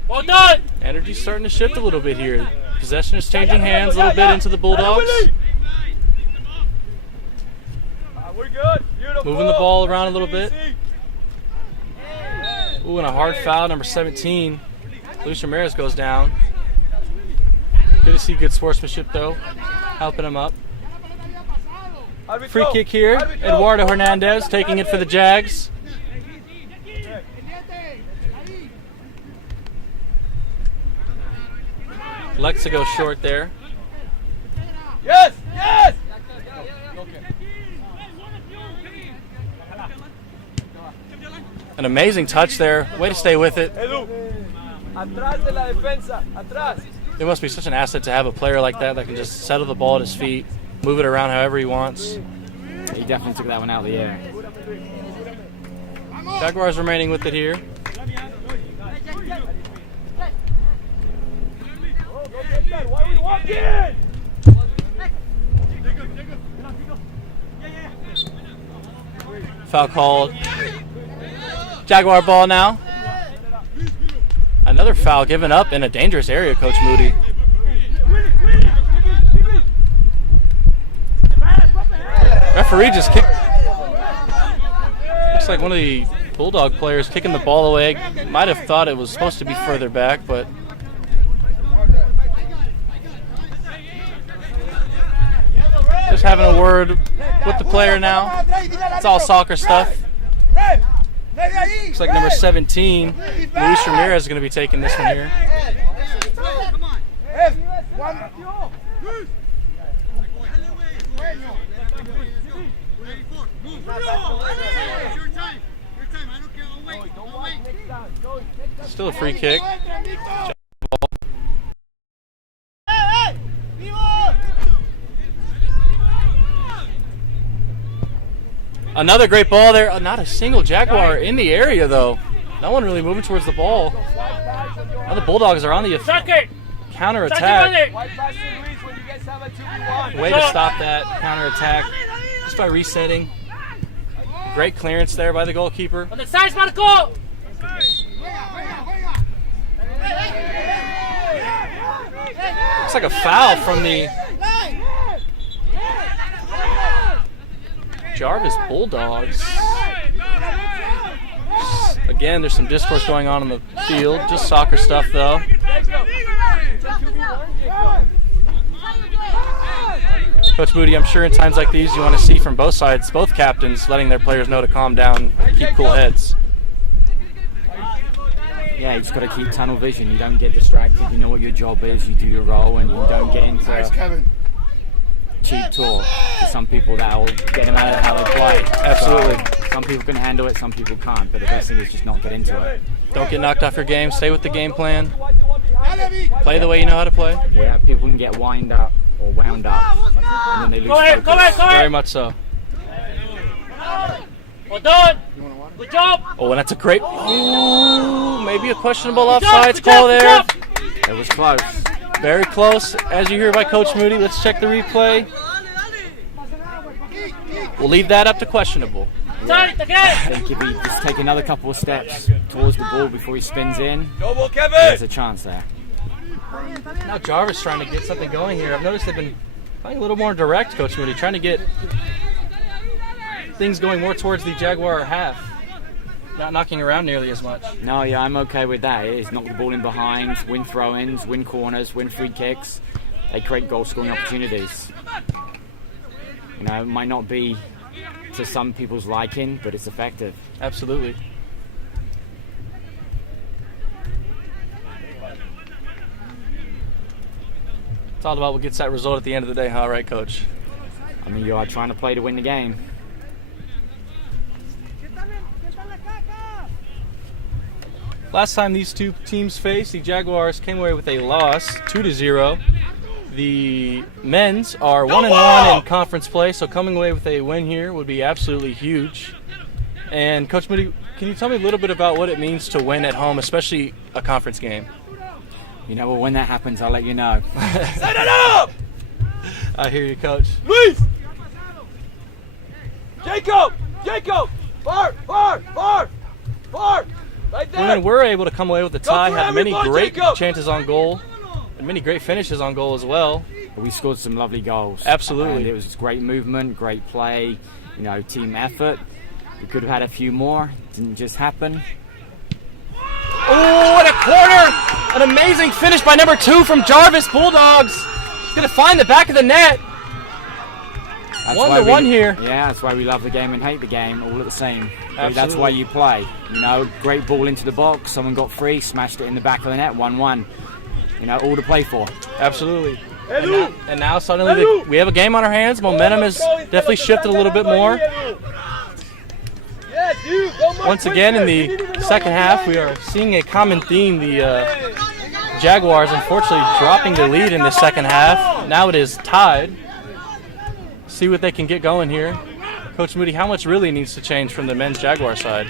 Well done. Energy's starting to shift a little bit here. Possession is changing hands a little bit into the Bulldogs. We're good. Beautiful. Moving the ball around a little bit. Ooh, and a hard foul, number 17. Luis Ramirez goes down. Good to see good sportsmanship, though, helping him up. Free kick here. Eduardo Hernandez taking it for the Jags. Alexa goes short there. Yes, yes. An amazing touch there. Way to stay with it. Edu, atrás de la defensa, atrás. It must be such an asset to have a player like that can just settle the ball at his feet, move it around however he wants. He definitely took that one out of the air. Jaguars remaining with it here. Why are we walking? Foul called. Jaguar ball now. Another foul given up in a dangerous area, Coach Moody. Referee just kicked. Looks like one of the Bulldog players kicking the ball away. Might have thought it was supposed to be further back, but just having a word with the player now. It's all soccer stuff. Looks like number 17, Luis Ramirez, is going to be taking this one here. Still a free kick. Another great ball there. Not a single Jaguar in the area, though. No one really moving towards the ball. Now the Bulldogs are on the counter-attack. Way to stop that counter-attack just by resetting. Great clearance there by the goalkeeper. On the sides, Marco. Looks like a foul from the Jarvis Bulldogs. Again, there's some discourse going on the field. Just soccer stuff, though. Coach Moody, I'm sure in times like these you want to see from both sides, both captains, letting their players know to calm down, keep cool heads. Yeah, you just got to keep tunnel vision. You don't get distracted. You know what your job is. You do your role, and you don't get into cheap talk. To some people, that'll get them out of how they play. Absolutely. So, some people can handle it, some people can't. But the best thing is just not get into it. Don't get knocked off your game. Stay with the game plan. Play the way you know how to play. Yeah, people can get wound up, and then they lose focus. Very much so. Well done. Good job. Oh, and that's a great. Ooh, maybe a questionable offsides call there. It was close. Very close, as you hear by Coach Moody. Let's check the replay. We'll leave that up to questionable. Tight again. I think if he just take another couple of steps towards the ball before he spins in, Double, Kevin. there's a chance there. Now Jarvis trying to get something going here. I've noticed they've been Playing a little more direct, Coach Moody, trying to get things going more towards the Jaguar half. Not knocking around nearly as much. No, yeah, I'm okay with that. It's knock the ball in behind, win throw-ins, win corners, win free kicks. They create goal-scoring opportunities. You know, it might not be to some people's liking, but it's effective. Absolutely. It's all about what gets that result at the end of the day, huh, right, Coach? I mean, you are trying to play to win the game. Last time these two teams faced, the Jaguars came away with a loss, 2-0. The men's are 1-1 in conference play, so coming away with a win here would be absolutely huge. And Coach Moody, can you tell me a little bit about what it means to win at home, especially a conference game? You know, well, when that happens, I'll let you know. Set it up! I hear you, Coach. Luis! Jacob! Far! Right there! When we're able to come away with the tie, for have many everyone, great Jacob! chances on goal, and many great finishes on goal as well. But we scored some lovely goals. Absolutely. And it was great movement, great play, you know, team effort. We could have had a few more. Didn't just happen. Oh, what a corner! An amazing finish by number 2 from Jarvis Bulldogs. He's going to find the back of the net. That's 1-1 here. Yeah, that's why we love the game and hate the game all at the same. Absolutely. That's why you play. You know, great ball into the box. Someone got free, smashed it in the back of the net, 1-1. You know, all to play for. Absolutely. And now suddenly we have a game on our hands. Momentum has definitely shifted a little bit more. Once again, in the second half, we are seeing a common theme. The Jaguars, unfortunately, dropping the lead in the second half. Now it is tied. See what they can get going here. Coach Moody, how much really needs to change from the men's Jaguar side?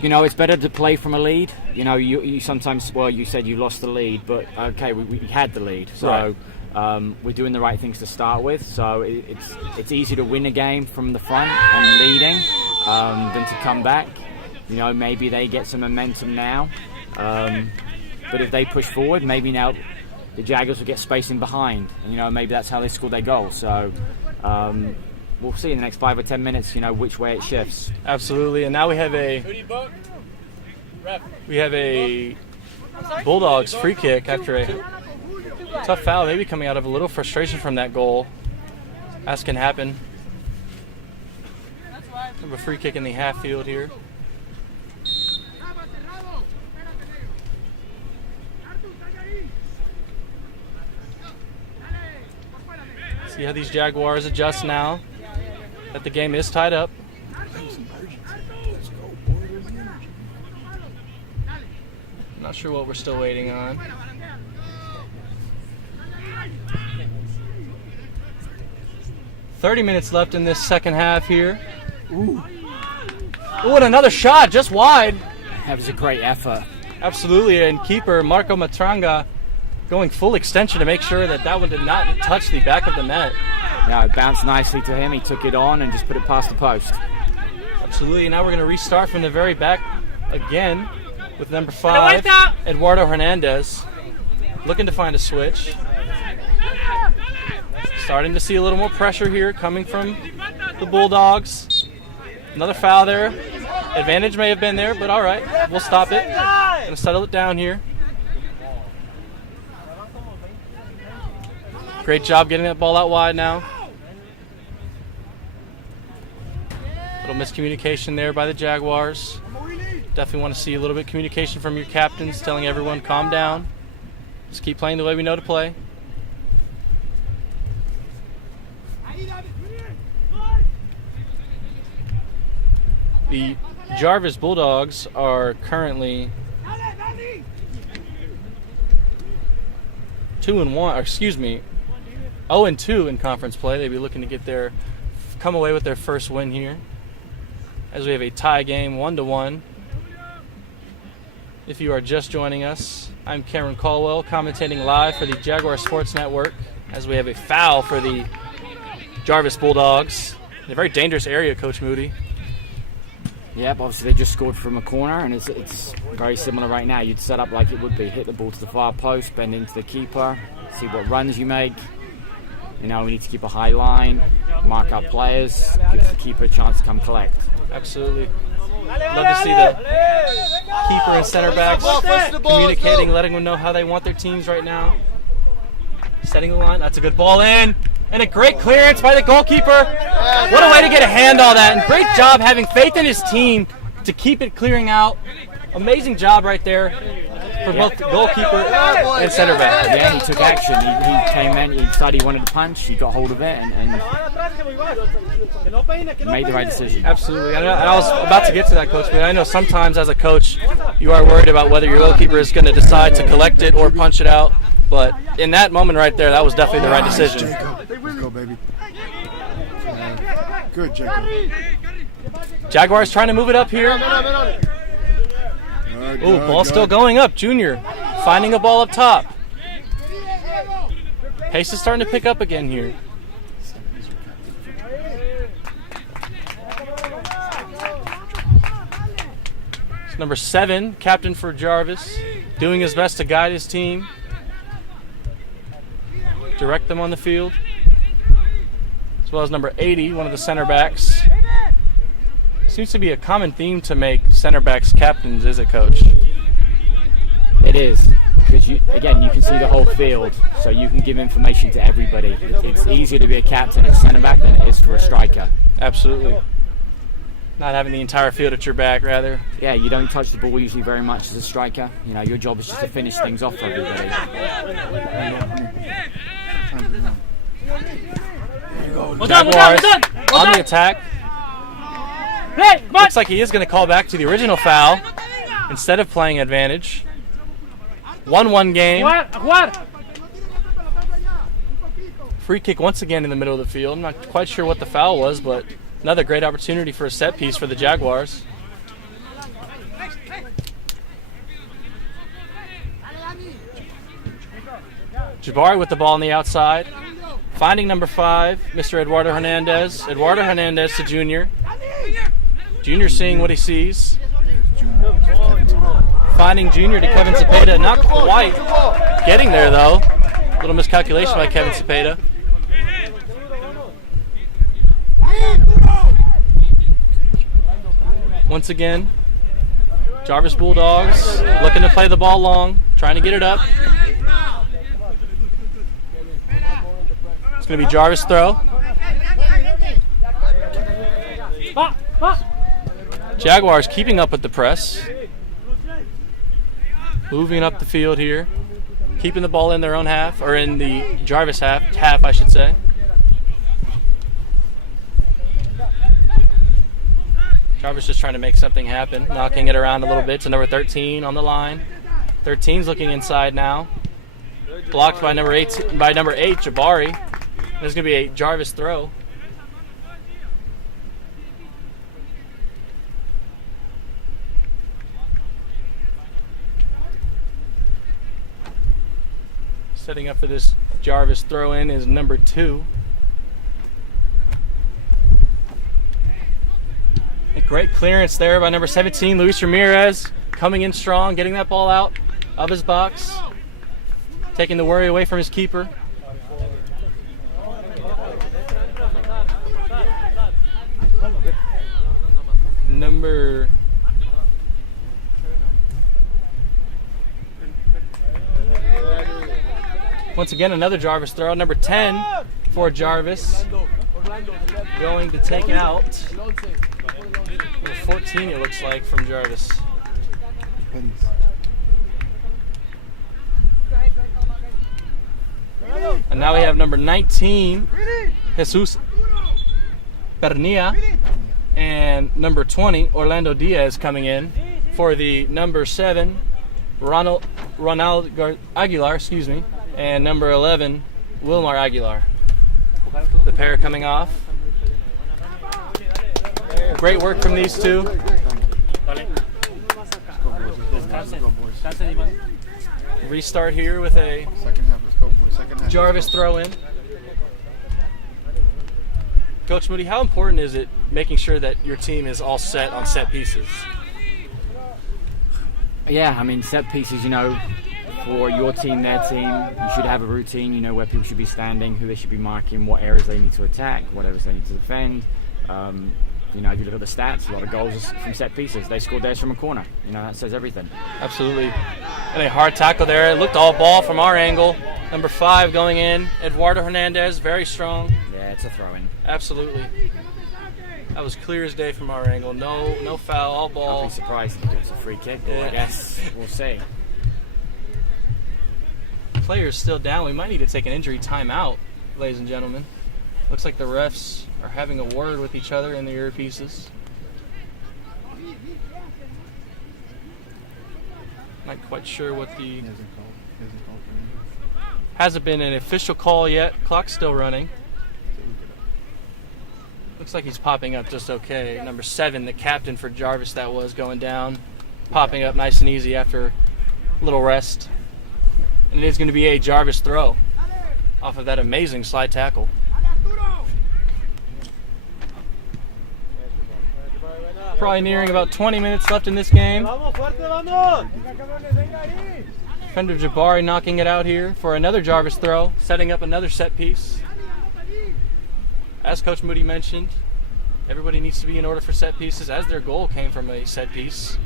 You know, it's better to play from a lead. You know, you sometimes, well, you said you lost the lead, but okay, we had the lead. So we're doing the right things to start with. So it's easier to win a game from the front and leading than to come back. You know, maybe they get some momentum now. But if they push forward, maybe now the Jaguars will get space in behind. And, you know, maybe that's how they score their goal. So we'll see in the next 5 or 10 minutes, you know, which way it shifts. Absolutely. And now we have a Bulldogs free kick after a tough foul, maybe coming out of a little frustration from that goal. As can happen. We have a free kick in the half field here. See how these Jaguars adjust now that the game is tied up. I'm not sure what we're still waiting on. $30 left in this second half here. Ooh, and another shot just wide. That was a great effort. Absolutely, and keeper Marco Matranga going full extension to make sure that that one did not touch the back of the net. Yeah, it bounced nicely to him. He took it on and just put it past the post. Absolutely. Now we're going to restart from the very back again with number 5, Eduardo Hernandez, looking to find a switch. Starting to see a little more pressure here coming from the Bulldogs. Another foul there. Advantage may have been there, but all right. We'll stop it. Going to settle it down here. Great job getting that ball out wide now. Little miscommunication there by the Jaguars. Definitely want to see a little bit of communication from your captains, telling everyone calm down. Just keep playing the way we know to play. The Jarvis Bulldogs are currently 0-2 in conference play. They'll be looking to come away with their first win here, as we have a tie game 1-1. If you are just joining us, I'm Cameron Caldwell, commentating live for the Jaguar Sports Network, as we have a foul for the Jarvis Bulldogs in a very dangerous area, Coach Moody. Yep, obviously they just scored from a corner, and it's very similar right now. You'd set up like it would be. Hit the ball to the far post, bend into the keeper, see what runs you make. You know, we need to keep a high line, mark our players, give the keeper a chance to come collect. Absolutely. Love to see the keeper and center backs communicating, letting them know how they want their teams right now. Setting the line. That's a good ball in. And a great clearance by the goalkeeper. What a way to get a hand on that. And great job having faith in his team to keep it clearing out. Amazing job right there for both the goalkeeper and center back. Yeah, he took action. He came in, he decided he wanted to punch, he got hold of it, and made the right decision. Absolutely. I was about to get to that, Coach, but I know sometimes as a coach you are worried about whether your goalkeeper is going to decide to collect it or punch it out. But in that moment right there, that was definitely the right decision. Let's go, baby. Good, Jacob. Jaguars trying to move it up here. Ooh, ball still going up. Junior finding a ball up top. Pace is starting to pick up again here. It's number 7, captain for Jarvis, doing his best to guide his team, direct them on the field, as well as number 80, one of the center backs. Seems to be a common theme to make center backs captains, is it, Coach? It is, because you can see the whole field, so you can give information to everybody. It's easier to be a captain as a center back than it is for a striker. Absolutely. Not having the entire field at your back, rather. Yeah, you don't touch the ball usually very much as a striker. You know, your job is just to finish things off for everybody. Jaguars on the attack. Looks like he is going to call back to the original foul instead of playing advantage. 1-1 game. Free kick once again in the middle of the field. I'm not quite sure what the foul was, but another great opportunity for a set piece for the Jaguars. Jabari with the ball on the outside. Finding number 5, Mr. Eduardo Hernandez. Eduardo Hernandez to Junior. Junior seeing what he sees. Finding Junior to Kevin Cepeda. Not quite getting there, though. A little miscalculation by Kevin Cepeda. Once again, Jarvis Bulldogs looking to play the ball long, trying to get it up. It's going to be Jarvis' throw. Jaguars keeping up with the press. Moving up the field here. Keeping the ball in their own half, or in the Jarvis half I should say. Jarvis just trying to make something happen, knocking it around a little bit to number 13 on the line. 13's looking inside now. Blocked by number 8, Jabari. There's going to be a Jarvis throw. Setting up for this Jarvis throw-in is number 2. A great clearance there by number 17, Luis Ramirez, coming in strong, getting that ball out of his box, taking the worry away from his keeper. Number... Once again, another Jarvis throw. Number 10 for Jarvis. Going to take out number 14, it looks like, from Jarvis. And now we have number 19, Jesus Pernia, and number 20, Orlando Diaz, coming in for the number 7, Ronald Aguilar, and number 11, Wilmar Aguilar. The pair coming off. Great work from these two. Restart here with a Jarvis throw in. Coach Moody, how important is it making sure that your team is all set on set pieces? Yeah, I mean, set pieces, you know, for your team, their team, you should have a routine. You know where people should be standing, who they should be marking, what areas they need to attack, what areas they need to defend. You know, if you look at the stats, a lot of goals from set pieces. They scored theirs from a corner. You know, that says everything. Absolutely. And a hard tackle there. It looked all ball from our angle. Number 5 going in. Eduardo Hernandez, very strong. Yeah, it's a throw-in. Absolutely. That was clear as day from our angle. No foul, all ball. I'll be surprised if it's a free kick, but I guess we'll see. Players still down. We might need to take an injury timeout, ladies and gentlemen. Looks like the refs are having a word with each other in the earpieces. Not quite sure what the... Hasn't been an official call yet. Clock's still running. Looks like he's popping up just okay. Number 7, the captain for Jarvis, that was going down. Popping up nice and easy after a little rest. And it is going to be a Jarvis throw off of that amazing slide tackle. Probably nearing about 20 minutes left in this game. Defender Jabari knocking it out here for another Jarvis throw, setting up another set piece. As Coach Moody mentioned, everybody needs to be in order for set pieces, as their goal came from a set piece.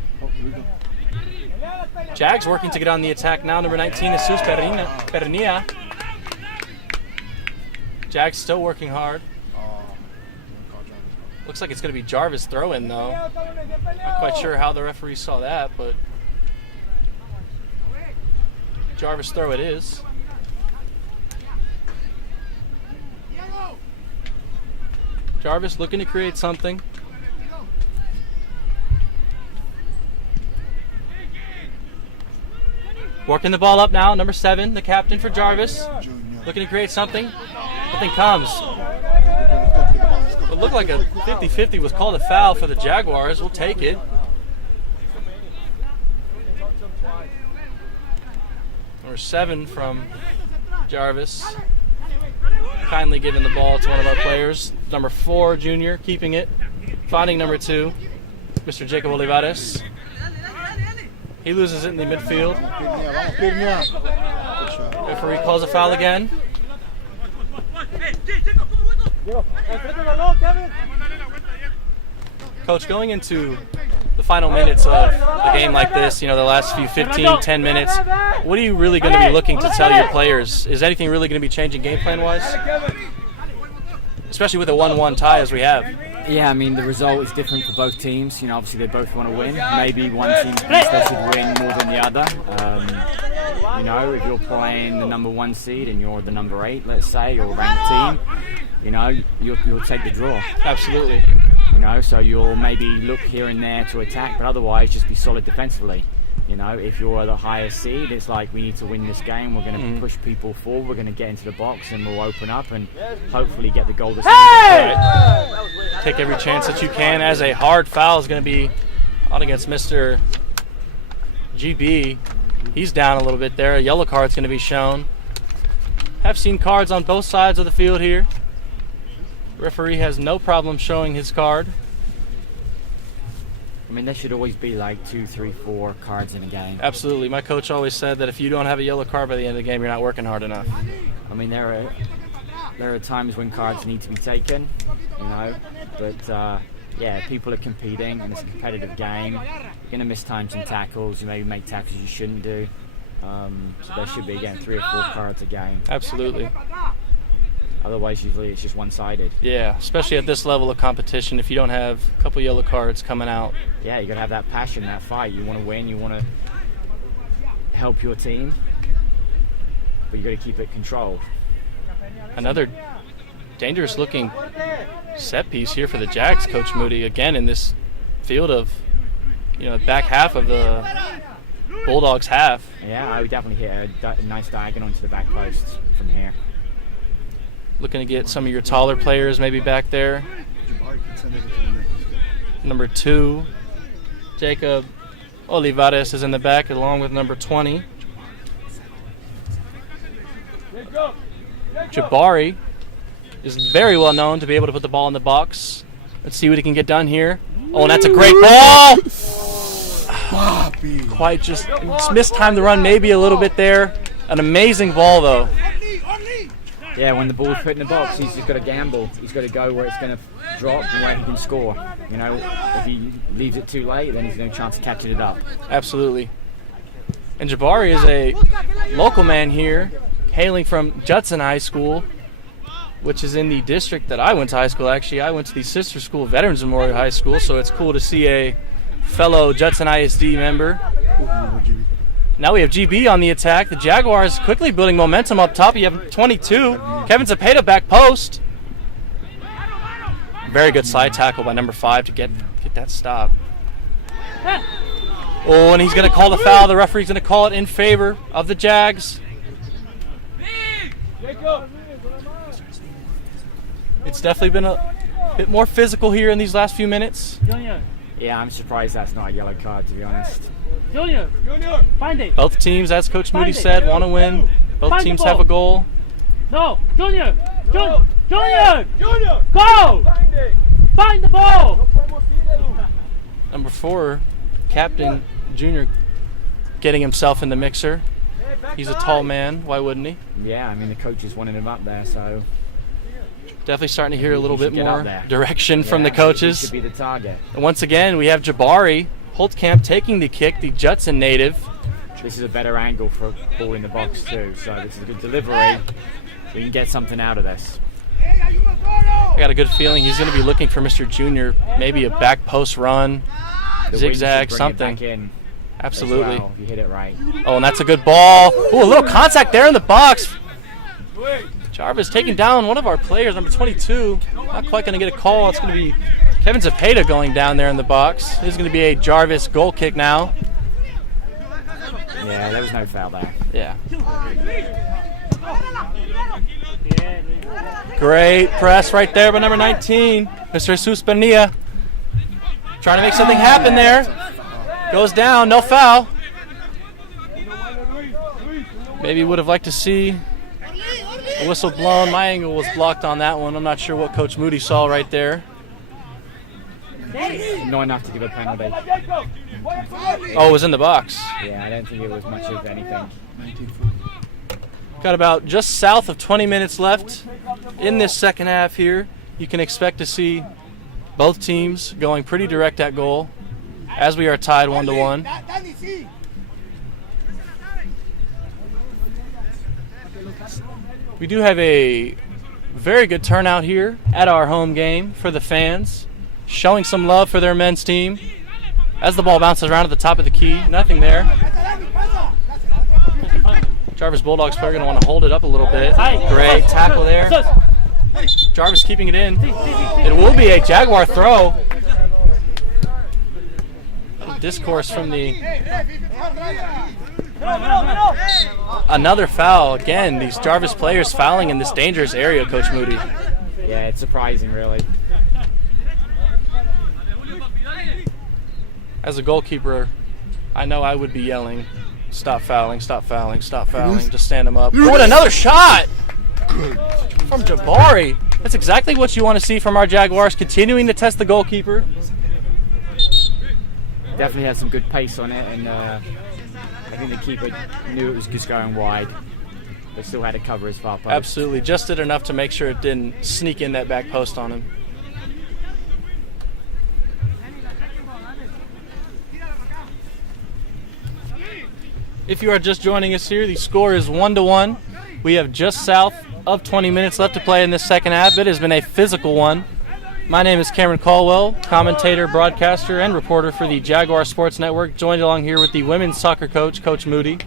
Jags working to get on the attack now. Number 19, Jesus Pernia. Jags still working hard. Looks like it's going to be Jarvis throw-in, though. Not quite sure how the referee saw that, but Jarvis throw it is. Jarvis looking to create something. Working the ball up now. Number 7, the captain for Jarvis. Looking to create something. Nothing comes. It looked like a 50-50 was called a foul for the Jaguars. We'll take it. Number 7 from Jarvis. Kindly giving the ball to one of our players. Number 4, junior, keeping it. Finding number 2, Mr. Jacob Olivares. He loses it in the midfield. Referee calls a foul again. Coach, going into the final minutes of a game like this, you know, the last few 15, 10 minutes, what are you really going to be looking to tell your players? Is anything really going to be changing game plan-wise? Especially with a 1-1 tie as we have. Yeah, I mean, the result is different for both teams. You know, obviously they both want to win. Maybe one team thinks they should win more than the other. You know, if you're playing the number 1 seed and you're the number 8, let's say, or ranked team, you know, you'll take the draw. Absolutely. You know, so you'll maybe look here and there to attack, but otherwise just be solid defensively. You know, if you're the highest seed, it's like we need to win this game. We're going to push people forward. We're going to get into the box and we'll open up and hopefully get the goal that's needed. Take every chance that you can, as a hard foul is going to be on against Mr. GB. He's down a little bit there. A yellow card's going to be shown. Have seen cards on both sides of the field here. Referee has no problem showing his card. I mean, there should always be like 2, 3, 4 cards in a game. Absolutely. My coach always said that if you don't have a yellow card by the end of the game, you're not working hard enough. I mean, there are times when cards need to be taken, you know, but yeah, people are competing and it's a competitive game. You're going to miss times in tackles. You maybe make tackles you shouldn't do. So there should be, again, 3 or 4 cards a game. Absolutely. Otherwise, usually it's just one-sided. Yeah, especially at this level of competition, if you don't have a couple yellow cards coming out. Yeah, you got to have that passion, that fight. You want to win, you want to help your team, but you got to keep it controlled. Another dangerous-looking set piece here for the Jags, Coach Moody, again in this field of, you know, back half of the Bulldogs half. Yeah, I would definitely hit a nice diagonal into the back post from here. Looking to get some of your taller players maybe back there. Number 2, Jacob Olivares is in the back along with number 20. Jabari is very well known to be able to put the ball in the box. Let's see what he can get done here. Oh, and that's a great ball! Quite just mistimed the run maybe a little bit there. An amazing ball, though. Yeah, when the ball's put in the box, he's just got to gamble. He's got to go where it's going to drop and where he can score. You know, if he leaves it too late, then he's no chance of catching it up. Absolutely. And Jabari is a local man here, hailing from Judson High School, which is in the district that I went to high school. Actually, I went to the sister school, Veterans Memorial High School, so it's cool to see a fellow Judson ISD member. Now we have GB on the attack. The Jaguars quickly building momentum up top. You have 22. Kevin Zepeda back post. Very good slide tackle by number 5 to get that stop. Oh, and he's going to call the foul. The referee's going to call it in favor of the Jags. It's definitely been a bit more physical here in these last few minutes. Yeah, I'm surprised that's not a yellow card, to be honest. Junior, find it. Both teams, as Coach Moody said, want to win. Both teams have a goal. No, Junior, Junior, go! Find the ball. Number 4, Captain Junior, getting himself in the mixer. He's a tall man. Why wouldn't he? Yeah, I mean, the coach is wanting him up there, so... Definitely starting to hear a little bit get more up there. direction from Yeah, the coaches. He should be the target. And once again, we have Jabari Holtkamp taking the kick, the Judson native. This is a better angle for a ball in the box too, so this is a good delivery. We can get something out of this. I got a good feeling he's going to be looking for Mr. Junior, maybe a back post run, The zigzag, wind should bring it something. back in Absolutely. as well, if you hit it right. Oh, and that's a good ball. Ooh, a little contact there in the box. Jarvis taking down one of our players, number 22. Not quite going to get a call. It's going to be Kevin Zepeda going down there in the box. This is going to be a Jarvis goal kick now. Yeah, there was no foul there. Yeah. Great press right there by number 19, Mr. Jesus Bonilla. Trying to make something happen there. Goes down, no foul. Maybe would have liked to see a whistle blown. My angle was blocked on that one. I'm not sure what Coach Moody saw right there. Not enough to give a penalty. Oh, it was in the box. Yeah, I don't think it was much of anything. Got about just south of 20 minutes left in this second half here. You can expect to see both teams going pretty direct at goal as we are tied 1-1. We do have a very good turnout here at our home game for the fans, showing some love for their men's team. As the ball bounces around at the top of the key, nothing there. Jarvis Bulldogs player going to want to hold it up a little bit. Great tackle there. Jarvis keeping it in. It will be a Jaguar throw. Discourse from the... Another foul. Again, these Jarvis players fouling in this dangerous area, Coach Moody. Yeah, it's surprising, really. As a goalkeeper, I know I would be yelling, stop fouling, stop fouling, stop fouling, just stand them up. Oh, and another shot from Jabari. That's exactly what you want to see from our Jaguars, continuing to test the goalkeeper. Definitely had some good pace on it, and I think the keeper knew it was just going wide, but still had to cover his far post. Absolutely, just did enough to make sure it didn't sneak in that back post on him. If you are just joining us here, the score is 1-1. We have just south of 20 minutes left to play in this second half. It has been a physical one. My name is Cameron Caldwell, commentator, broadcaster, and reporter for the Jaguar Sports Network, joined along here with the women's soccer coach, Coach Moody.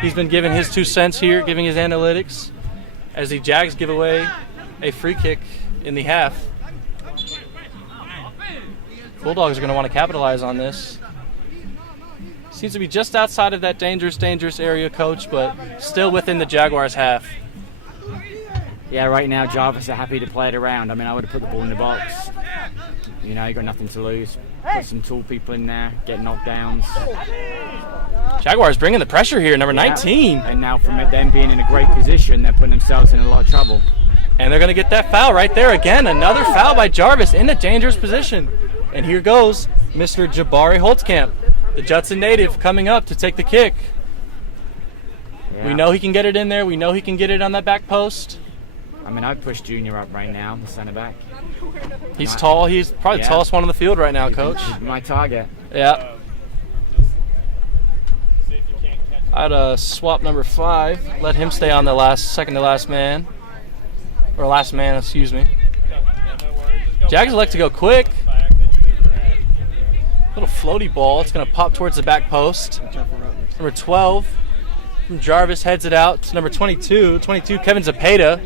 He's been giving his 2 cents here, giving his analytics, as the Jags give away a free kick in the half. Bulldogs are going to want to capitalize on this. Seems to be just outside of that dangerous area, Coach, but still within the Jaguars' half. Yeah, right now Jarvis are happy to play it around. I mean, I would have put the ball in the box. You know, you got nothing to lose. Put some tall people in there, get knockdowns. Jaguars bringing the pressure here, number 19. And now from them being in a great position, they're putting themselves in a lot of trouble. And they're going to get that foul right there again. Another foul by Jarvis in a dangerous position. And here goes Mr. Jabari Holtzkamp. The Judson native coming up to take the kick. Yeah. We know he can get it in there. We know he can get it on that back post. I mean, I'd push Junior up right now, the center back. He's tall. He's probably the tallest one on the field right now, Coach. My target. Yeah. I'd swap number 5. Let him stay on the second to last man. Or last man, excuse me. Jags like to go quick. Little floaty ball. It's going to pop towards the back post. Number 12 from Jarvis heads it out to number 22. 22, Kevin Zapata.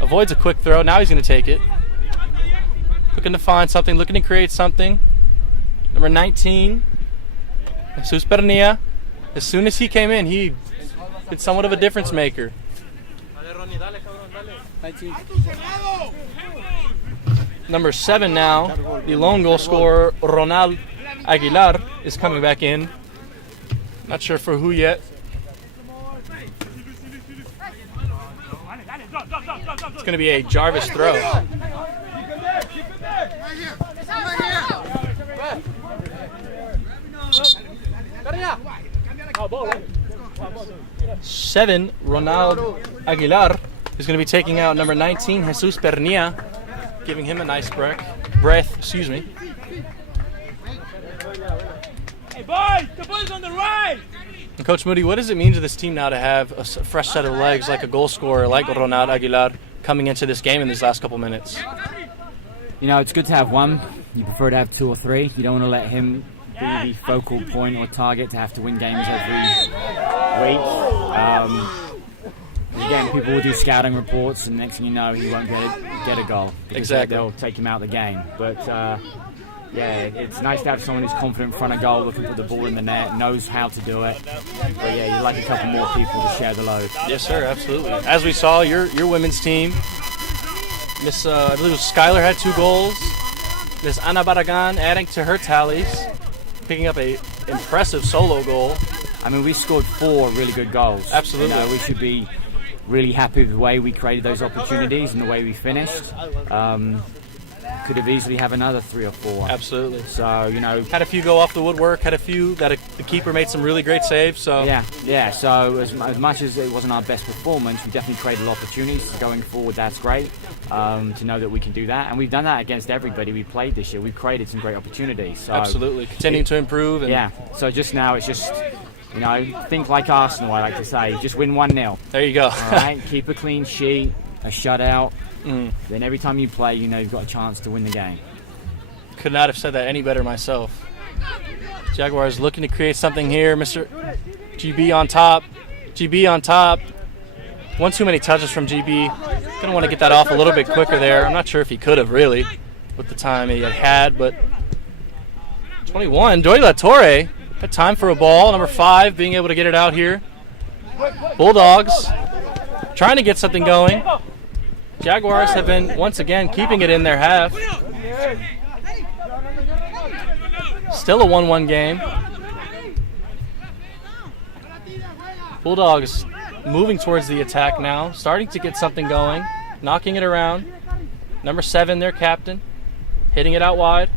Avoids a quick throw. Now he's going to take it. Looking to find something. Looking to create something. Number 19, Jesus Pernia. As soon as he came in, he did somewhat of a difference maker. Number 7 now, the lone goal scorer, Ronald Aguilar, is coming back in. Not sure for who yet. It's going to be a Jarvis throw. 7, Ronald Aguilar, is going to be taking out number 19, Jesus Pernia, giving him a nice breath. Excuse me. Hey, boys! The boys on the right! And Coach Moody, what does it mean to this team now to have a fresh set of legs like a goal scorer like Ronald Aguilar coming into this game in these last couple minutes? You know, it's good to have one. You prefer to have 2 or 3. You don't want to let him be the focal point or target to have to win games every week. Again, people will do scouting reports, and next thing you know, he won't get a goal. Exactly. They'll take him out of the game. But yeah, it's nice to have someone who's confident in front of goal, who can put the ball in the net, knows how to do it. But yeah, you'd like a couple more people to share the load. Yes, sir, absolutely. As we saw, your women's team, Miss I believe it was Skylar had 2 goals. Miss Ana Barragan adding to her tallies, picking up a impressive solo goal. I mean, we scored 4 really good goals. Absolutely. You know, we should be really happy with the way we created those opportunities and the way we finished. Could have easily have another 3 or 4. Absolutely. So, you know, had a few go off the woodwork, had a few that the keeper made some really great saves. So yeah. So as much as it wasn't our best performance, we definitely created opportunities. Going forward, that's great to know that we can do that, and we've done that against everybody we played this year. We've created some great opportunities. So absolutely, continuing to improve. And yeah. So just now, it's just, you know, think like Arsenal. I like to say, just win 1-0. There you go. All right, keep a clean sheet, a shutout. Then every time you play, you know you've got a chance to win the game. Could not have said that any better myself. Jaguars looking to create something here. Mr. GB on top. GB on top. One too many touches from GB. Going to want to get that off a little bit quicker there. I'm not sure if he could have really with the time he had, but 21, Dory La Torre had time for a ball. Number 5 being able to get it out here. Bulldogs trying to get something going. Jaguars have been, once again, keeping it in their half. Still a 1-1 game. Bulldogs moving towards the attack now, starting to get something going, knocking it around. Number 7, their captain, hitting it out wide.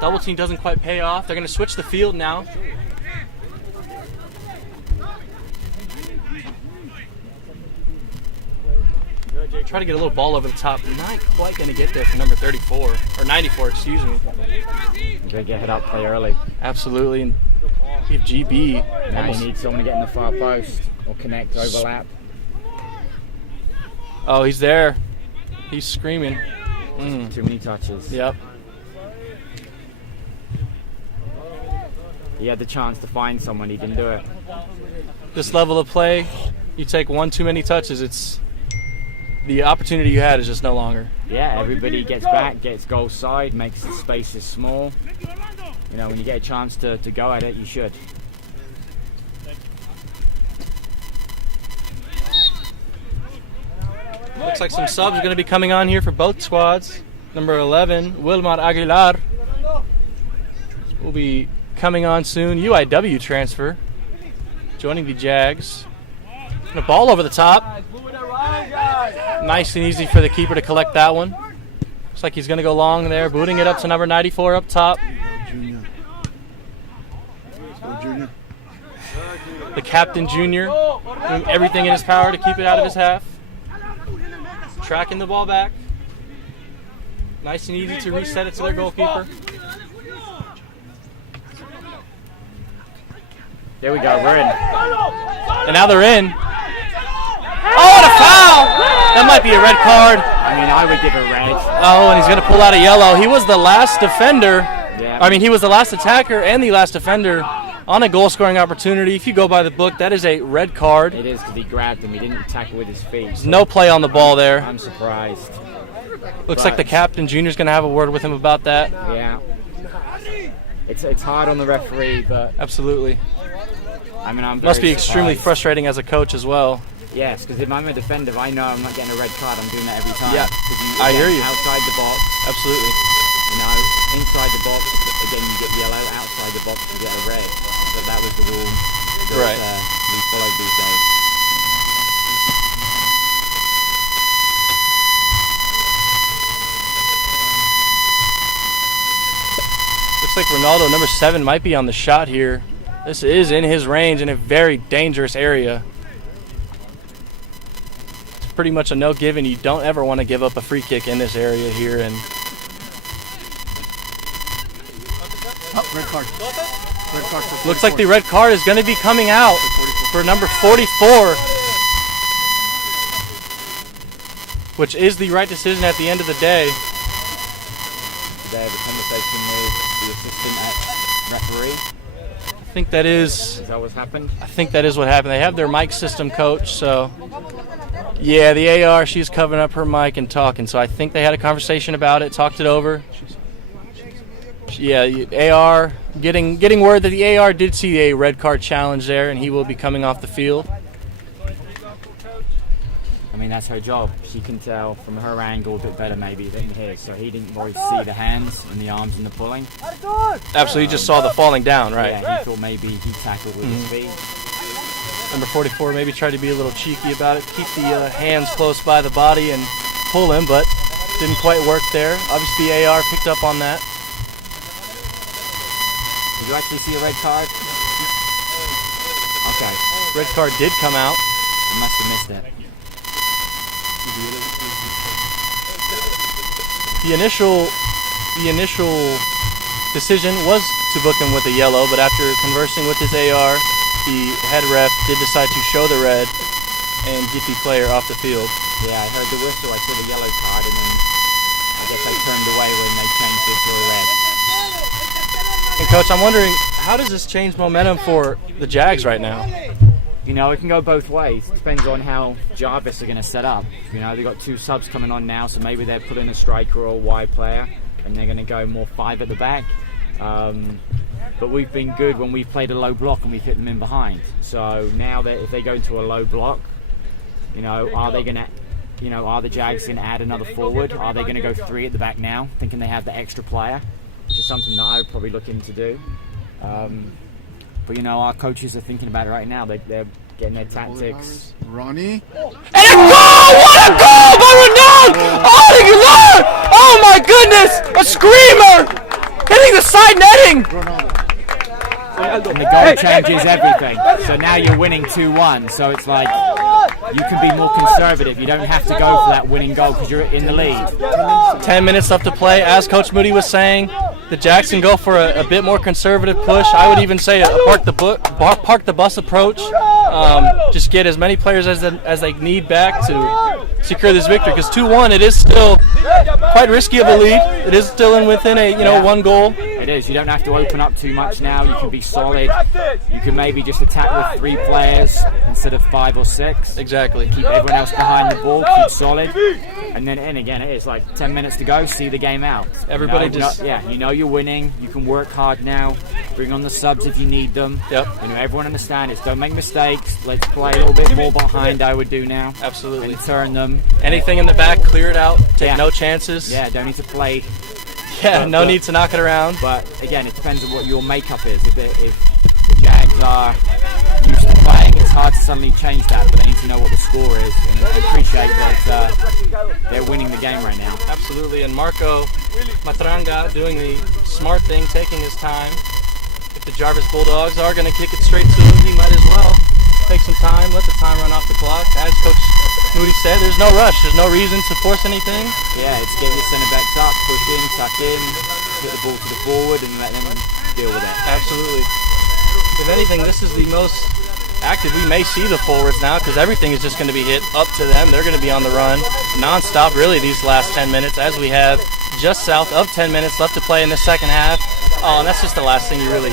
Double team doesn't quite pay off. They're going to switch the field now. Try to get a little ball over the top. Not quite going to get there for number 34, or 94, excuse me. You're going to get hit up play early. Absolutely. And we have GB. Now you need someone to get in the far post or connect, overlap. Oh, he's there. He's screaming. Too many touches. Yep. He had the chance to find someone, he didn't do it. This level of play, you take 1 too many touches, it's the opportunity you had is just no longer. Yeah, everybody gets back, gets goal side, makes the spaces small. You know, when you get a chance to go at it, you should. Looks like some subs are going to be coming on here for both squads. Number 11, Wilmar Aguilar, will be coming on soon. UIW transfer, joining the Jags. And a ball over the top. Nice and easy for the keeper to collect that one. Looks like he's going to go long there, booting it up to number 94 up top. Junior. Go, Junior. The captain, Junior, doing everything in his power to keep it out of his half. Tracking the ball back. Nice and easy to reset it to their goalkeeper. There we go, we're in. And now they're in. Oh, and a foul! That might be a red card. I mean, I would give a red. Oh, and he's going to pull out a yellow. He was the last defender. Yeah. I mean, he was the last attacker and the last defender on a goal-scoring opportunity. If you go by the book, that is a red card. It is because he grabbed him. He didn't tackle with his feet. There's no play on the ball there. I'm surprised. Looks like the captain, Junior's going to have a word with him about that. Yeah. It's hard on the referee, but Absolutely. I mean, I'm Must be very extremely surprised. frustrating as a coach as well. Yes, because if I'm a defender, I know I'm not getting a red card. I'm doing that every time. Yeah, 'Cause I hear you. Outside the box, Absolutely. you know, inside the box, again you get yellow. Outside the box, you get a red. So that was the rule that Right. we followed these days. Looks like Ronaldo, number 7, might be on the shot here. This is in his range in a very dangerous area. It's pretty much a no given. You don't ever want to give up a free kick in this area here. And Oh, red card. Red card for looks like the 44. red card is going to be coming out for number 44, which is the right decision at the end of the day. There, the conversation with the assistant at referee. I think that is Is that what's happened? I think that is what happened. They have their mic system coach, so yeah, the AR, she's covering up her mic and talking. So I think they had a conversation about it, talked it over. Yeah, AR getting word that the AR did see a red card challenge there, and he will be coming off the field. I mean, that's her job. She can tell from her angle a bit better maybe than his. So he didn't really see the hands and the arms and the pulling. Absolutely, just saw the falling down, right? Yeah, he thought maybe he tackled with his feet. Number 44 maybe tried to be a little cheeky about it, keep the hands close by the body and pull him, but didn't quite work there. Obviously, the AR picked up on that. Did you actually see a red card? Okay, Red card did come out. I must have missed it. The initial decision was to book him with a yellow, but after conversing with his AR, the head ref did decide to show the red and get the player off the field. Yeah, I heard the whistle, I saw the yellow card, and then I guess I turned away when they changed it to a red. And Coach, I'm wondering, how does this change momentum for the Jags right now? You know, it can go both ways. It depends on how Jarvis are going to set up. You know, they've got 2 subs coming on now, so maybe they're putting a striker or a wide player, and they're going to go more 5 at the back. But we've been good when we've played a low block and we've hit them in behind. So now that if they go into a low block, you know, are they going to, you know, are the Jags going to add another forward? Are they going to go 3 at the back now, thinking they have the extra player? Which is something that I would probably look into do. But you know, our coaches are thinking about it right now. They're getting their tactics. Ronnie. And a goal! What a goal by Ronaldo! Oh, you Lord! Oh my goodness! A screamer! Hitting the side netting! And the goal changes everything. So now you're winning 2-1. So it's like you can be more conservative. You don't have to go for that winning goal because you're in the lead. 10 minutes left to play. As Coach Moody was saying, the Jags can go for a bit more conservative push. I would even say a park the bus approach. Just get as many players as they need back to secure this victory. Because 2-1, it is still quite risky of a lead. It is still within a 1 goal. It is. You don't have to open up too much now. You can be solid. You can maybe just attack with 3 players instead of 5 or 6. Exactly. Keep everyone else behind the ball. Keep solid. And again, it is like 10 minutes to go. See the game out. Everybody you know you're winning. You can work hard now. Bring on the subs if you need them. Yep. You know, everyone understands it. Don't make mistakes. Let's play a little bit more behind. I would do now. Absolutely. And turn them. Anything in the back, clear it out. Take no chances. Yeah. Don't need to play. Yeah, no need to knock it around. But again, it depends on what your makeup is. If the Jags are used to playing at it's hard to suddenly change that, but they need to know what the score is and appreciate that they're winning the game right now. Absolutely, and Marco Matranga doing the smart thing, taking his time. If the Jarvis Bulldogs are going to kick it straight to him, he might as well take some time, let the time run off the clock. As Coach Moody said, there's no rush, there's no reason to force anything. Yeah, it's get your centre backs up, push in, tuck in, put the ball to the forward and let them deal with it. Absolutely. If anything, this is the most active we may see the forwards now, because everything is just going to be hit up to them. They're going to be on the run non-stop really these last 10 minutes, as we have just south of 10 minutes left to play in the second half. Oh, and that's just the last thing you really...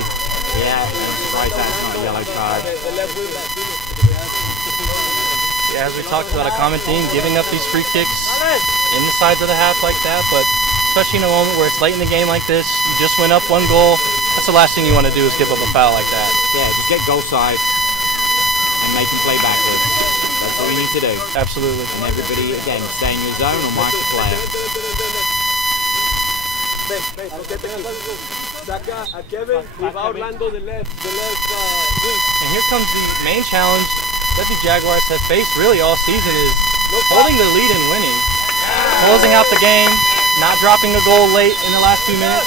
Yeah, I'm surprised that's not a yellow card. Yeah, as we talked about, a common theme, giving up these free kicks in the sides of the half like that, but especially in a moment where it's late in the game like this, you just went up 1 goal, that's the last thing you want to do is give up a foul like that. Yeah, just get goal side and make them play backwards. That's all you need to do. Absolutely. And everybody, again, stay in your zone or mark the player. Saca a Kevin, leave out Orlando the left wing. And here comes the main challenge that the Jaguars have faced really all season is holding the lead and winning. Closing out the game, not dropping a goal late in the last few minutes.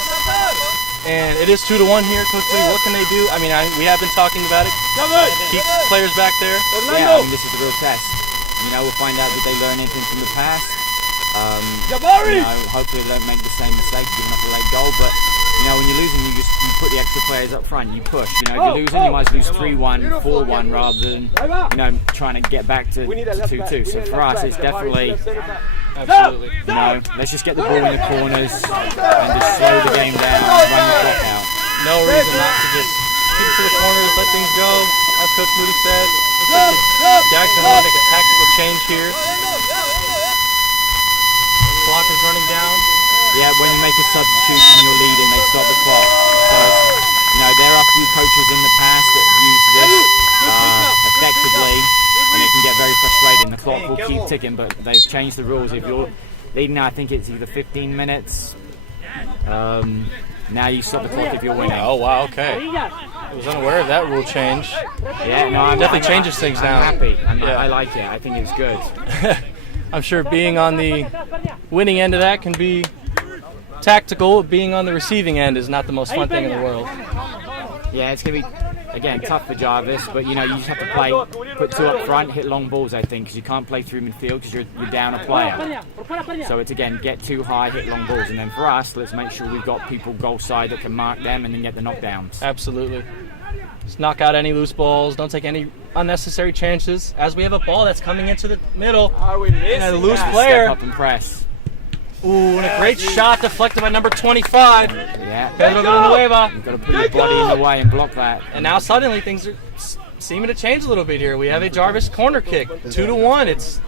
And it is 2-1 here, Coach Lee. What can they do? I mean, we have been talking about it. Keep players back there. Yeah, I mean, this is the real test. You know, we'll find out did they learn anything from the past. You know, hopefully they don't make the same mistake, giving up a late goal. But you know, when you're losing, you put the extra players up front. You push. You know, if you're losing, you might lose 3-1, 4-1, rather than trying to get back to 2-2. So for us, it's definitely. Absolutely. You know, let's just get the ball in the corners and just slow the game down, run the clock out. No reason not to just keep it to the corners, let things go. As Coach Moody said, Jags going to make a tactical change here. Clock is running down. Yeah, when you make a substitution, you're leading, they stop the clock. So, you know, there are a few coaches in the past that have used this effectively, and it can get very frustrating. The clock will keep ticking, but they've changed the rules. If you're leading now, I think it's either 15 minutes. Now you stop the clock if you're winning. Oh, wow, okay. I was unaware of that rule change. Yeah, no, definitely changes things now. I'm happy. I like it. I think it's good. I'm sure being on the winning end of that can be tactical. Being on the receiving end is not the most fun thing in the world. Yeah, it's going to be, again, tough for Jarvis, but you know, you just have to put 2 up front, hit long balls, I think, because you can't play through midfield because you're down a player. So it's, again, get too high, hit long balls, and then for us, let's make sure we've got people goal side that can mark them and then get the knockdowns. Absolutely. Just knock out any loose balls, don't take any unnecessary chances. As we have a ball that's coming into the middle, and a loose player. Step up and press. Ooh, and a great shot deflected by number 25. Yeah. Pedro Villanueva. You've got to put your body in the way and block that. And now suddenly things are seeming to change a little bit here. We have a Jarvis corner kick, 2-1. It's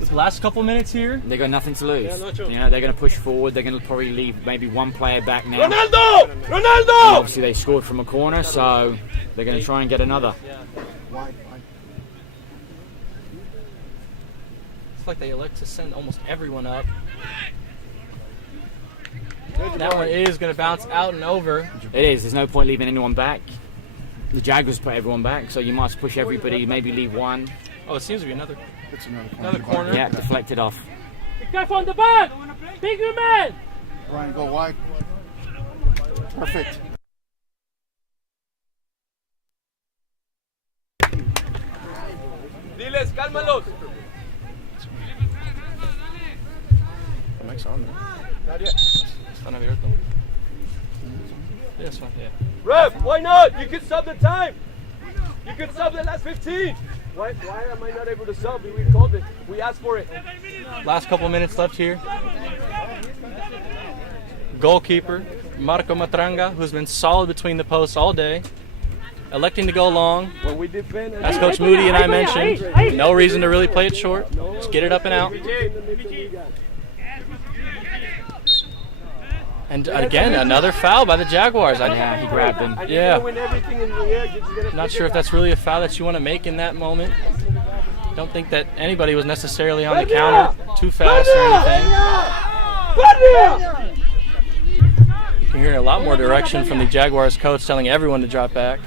the last couple minutes here. They've got nothing to lose. You know, they're going to push forward. They're going to probably leave maybe 1 player back now. Ronaldo! And obviously they scored from a corner, so they're going to try and get another. It's like they elect to send almost everyone up. That one is going to bounce out and over. It is. There's no point leaving anyone back. The Jaguars put everyone back, so you must push everybody, maybe leave 1. Oh, it seems to be another Another corner. Yeah, deflected off. Be careful on the back! Bigger man! Ryan, go wide. Perfect. Diles, cálmalos. The mic's on there. Están abierto. This one, yeah. Ref, why not? You can sub the time. You can sub the last 15. Why am I not able to sub? We called it. We asked for it. Last couple minutes left here. Goalkeeper Marco Matranga, who's been solid between the posts all day, electing to go long. When we defend, As Coach Moody and I mentioned, no reason to really play it short. Just get it up and out. And again, another foul by the Jaguars. Yeah, he grabbed him. Yeah. Yeah. Not sure if that's really a foul that you want to make in that moment. Don't think that anybody was necessarily on the counter too fast or anything. You can hear a lot more direction from the Jaguars coach telling everyone to drop back.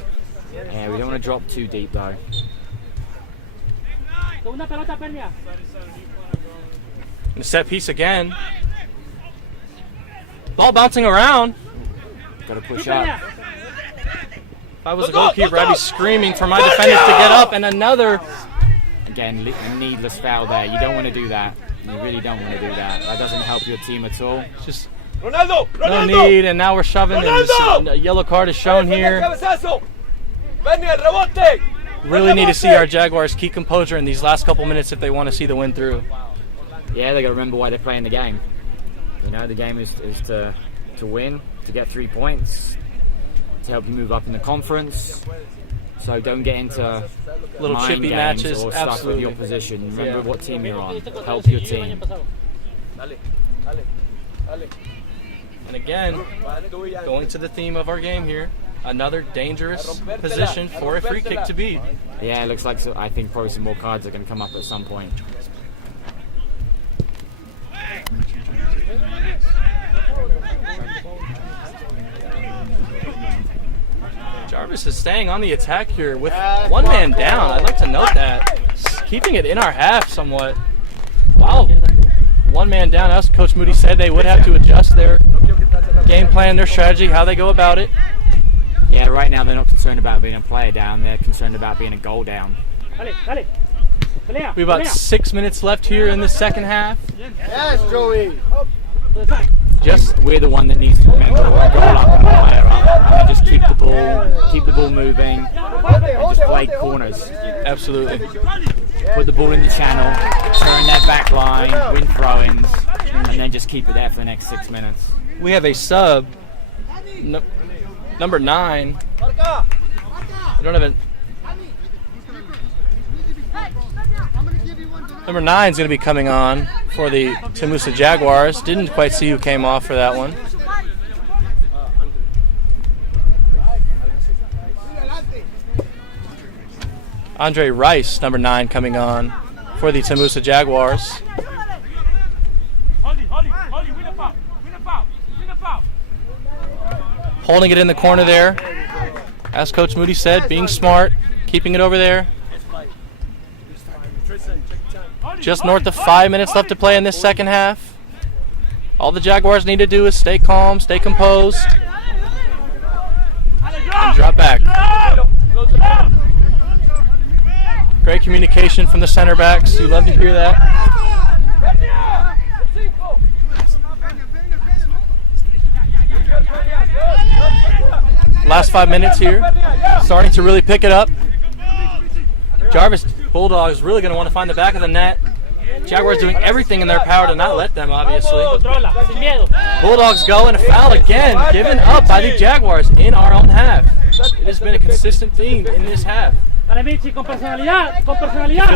Yeah, we don't want to drop too deep though. Segunda pelota, Peña. And a set piece again. Ball bouncing around. Got to push up. If I was a goalkeeper, I'd be screaming for my defenders to get up, and another. Again, a needless foul there. You don't want to do that. You really don't want to do that. That doesn't help your team at all. Just Ronaldo, no Ronaldo. need, and now we're shoving. And a yellow card is shown here. Really need to see our Jaguars keep composure in these last couple minutes if they want to see the win through. Yeah, they got to remember why they're playing the game. You know, the game is to win, to get 3 points, to help you move up in the conference. So don't get into Little mind chippy games matches, or stuff with absolutely. your position. Remember what team you're on. Help your team. And again, going to the theme of our game here, another dangerous position for a free kick to be. Yeah, it looks like I think probably some more cards are going to come up at some point. Jarvis is staying on the attack here with one man down. I'd like to note that. Keeping it in our half somewhat. Wow. One man down, as Coach Moody said, they would have to adjust their game plan, their strategy, how they go about it. Yeah, right now they're not concerned about being a player down. They're concerned about being a goal down. We have about 6 minutes left here in the second half. Yes, Joey. Just We're the one that needs to remember to goal up and player up. And just keep the ball moving, and just play corners. absolutely. Put the ball in the channel, turn that back line, win throw-ins, and then just keep it there for the next 6 minutes. We have a sub, number 9. I don't have a. Number 9 is going to be coming on for the TAMU-SA Jaguars. Didn't quite see who came off for that one. Andre Rice, number 9, coming on for the TAMU-SA Jaguars. Holding it in the corner there. As Coach Moody said, being smart, keeping it over there. Just north of 5 minutes left to play in this second half. All the Jaguars need to do is stay calm, stay composed, and drop back. Great communication from the center backs. You love to hear that. Last 5 minutes here. Starting to really pick it up. Jarvis Bulldogs really going to want to find the back of the net. Jaguars doing everything in their power to not let them, obviously. Bulldogs go, and a foul again, given up by the Jaguars in our own half. It has been a consistent theme in this half. You feel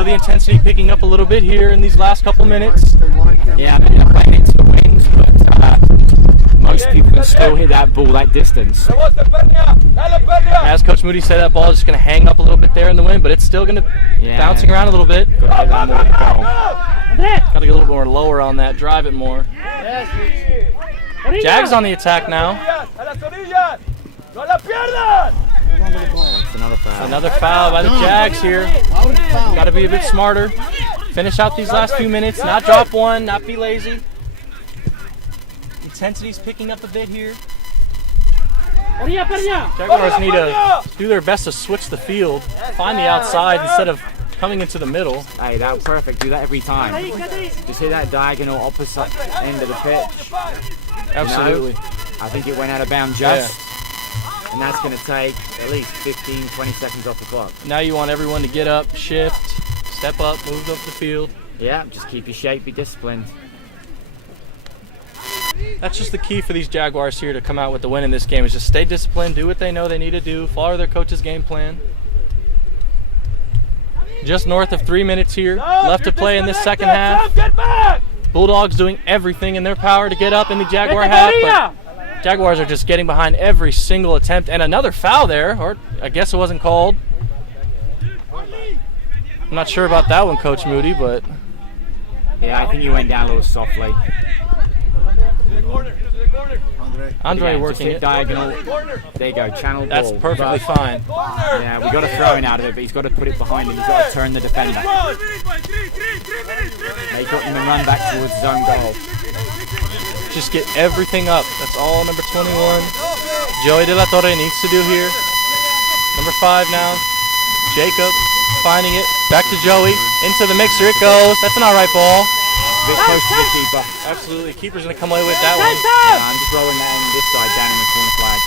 the intensity picking up a little bit here in these last couple minutes. Yeah, I mean, they're playing into the winds, but most people can still hit that ball that distance. As Coach Moody said, that ball is just going to hang up a little bit there in the wind, but it's still going to bouncing around a little bit. Got to hit that more with the ball. Got to get a little more lower on that, drive it more. Jags on the attack now. That's another foul. Another foul by the Jags here. Got to be a bit smarter. Finish out these last few minutes, not drop one, not be lazy. Intensity's picking up a bit here. Jaguars need to do their best to switch the field, find the outside instead of coming into the middle. Hey, that was perfect. Do that every time. Just hit that diagonal opposite end of the pitch. Absolutely. You know, I think it went out of bounds just. And that's going to take at least 15, 20 seconds off the clock. Now you want everyone to get up, shift, step up, move up the field. Yeah, just keep your shape, be disciplined. That's just the key for these Jaguars here to come out with the win in this game, is just stay disciplined, do what they know they need to do, follow their coach's game plan. Just north of 3 minutes here, left to play in this second half. Bulldogs doing everything in their power to get up in the Jaguar half, but Jaguars are just getting behind every single attempt. And another foul there, or I guess it wasn't called. I'm not sure about that one, Coach Moody, but yeah, I think you went down a little softly. Andre Again, working just hit it. diagonal. There you go, channel ball. That's perfectly But, fine. yeah, we got to throw in out of it, but he's got to put it behind him. He's got to turn the defender. Make up and then run back towards his own goal. Just get everything up. That's all number 21. Joey De La Torre needs to do here. Number 5 now. Jacob finding it. Back to Joey. Into the mixer it goes. That's an alright ball. A bit close to the keeper. Absolutely. Keeper's going to come away with that one. I'm just rolling that in this side down in the corner flag.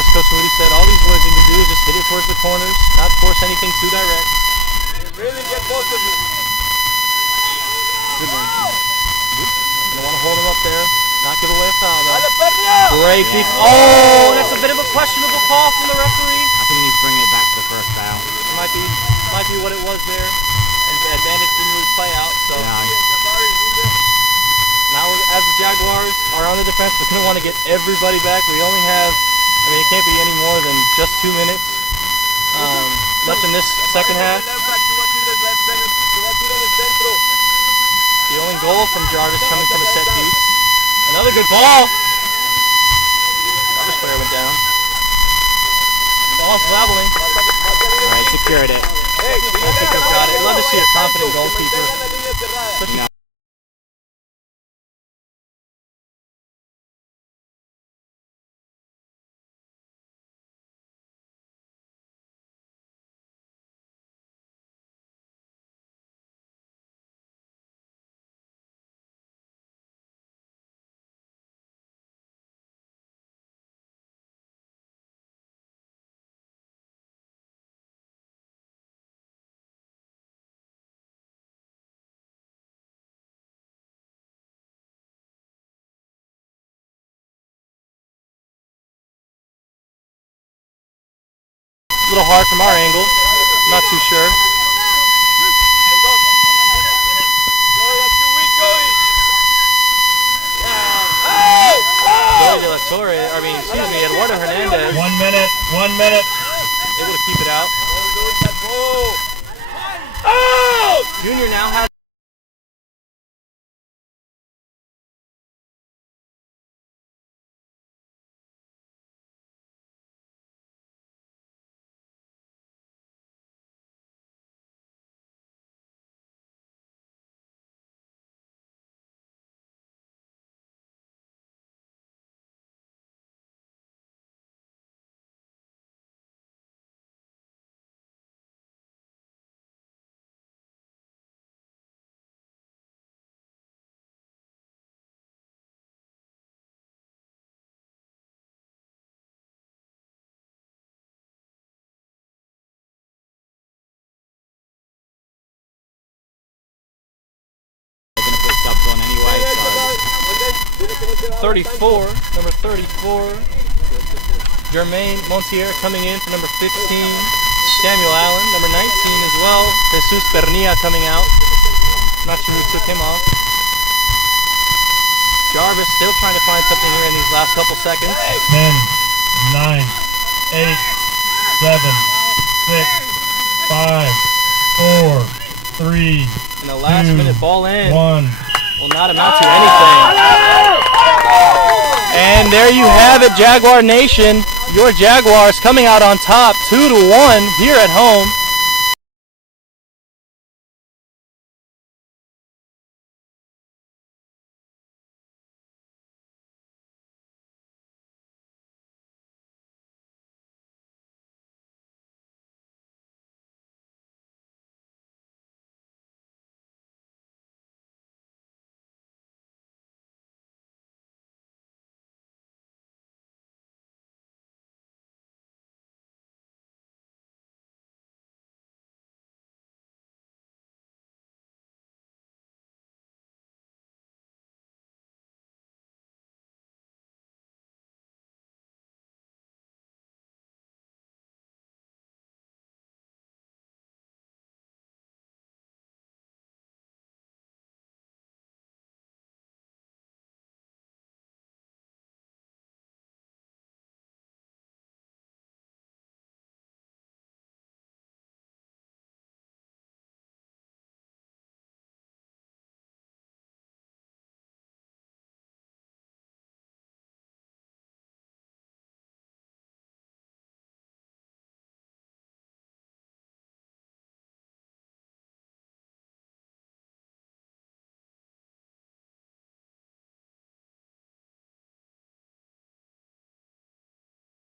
As Coach Moody said, all these boys need to do is just hit it towards the corners, not force anything too direct. Really get both of you. Good one. You don't want to hold him up there. Not give away a foul though. Great deep. Oh, that's a bit of a questionable call from the referee. I think he needs to bring it back to the first foul. It might be what it was there. And the advantage didn't really play out. So now as the Jaguars are on the defense, we're going to want to get everybody back. We only have, I mean, it can't be any more than just 2 minutes left in this second half. The only goal from Jarvis coming from a set piece. Another good ball. Jarvis player went down. Ball's leveling. All right, secured it. Goalkeeper's got it. Love to see a confident goalkeeper. No. A little hard from our angle. Not too sure. Joey De La Torre, Eduardo Hernandez. 1 minute. 1 minute. Able to keep it out. Junior now has They're going to put subs on anyway. So 34, number 34. Jermaine Montier coming in for number 15. Samuel Allen, number 19 as well. Jesus Pernilla coming out. Not sure who took him off. Jarvis still trying to find something here in these last couple seconds. 10, 9, 8, 7, 6, 5, 4, 3, And the last minute ball in 1. will not amount to anything. And there you have it, Jaguar Nation. Your Jaguars coming out on top 2-1 here at home.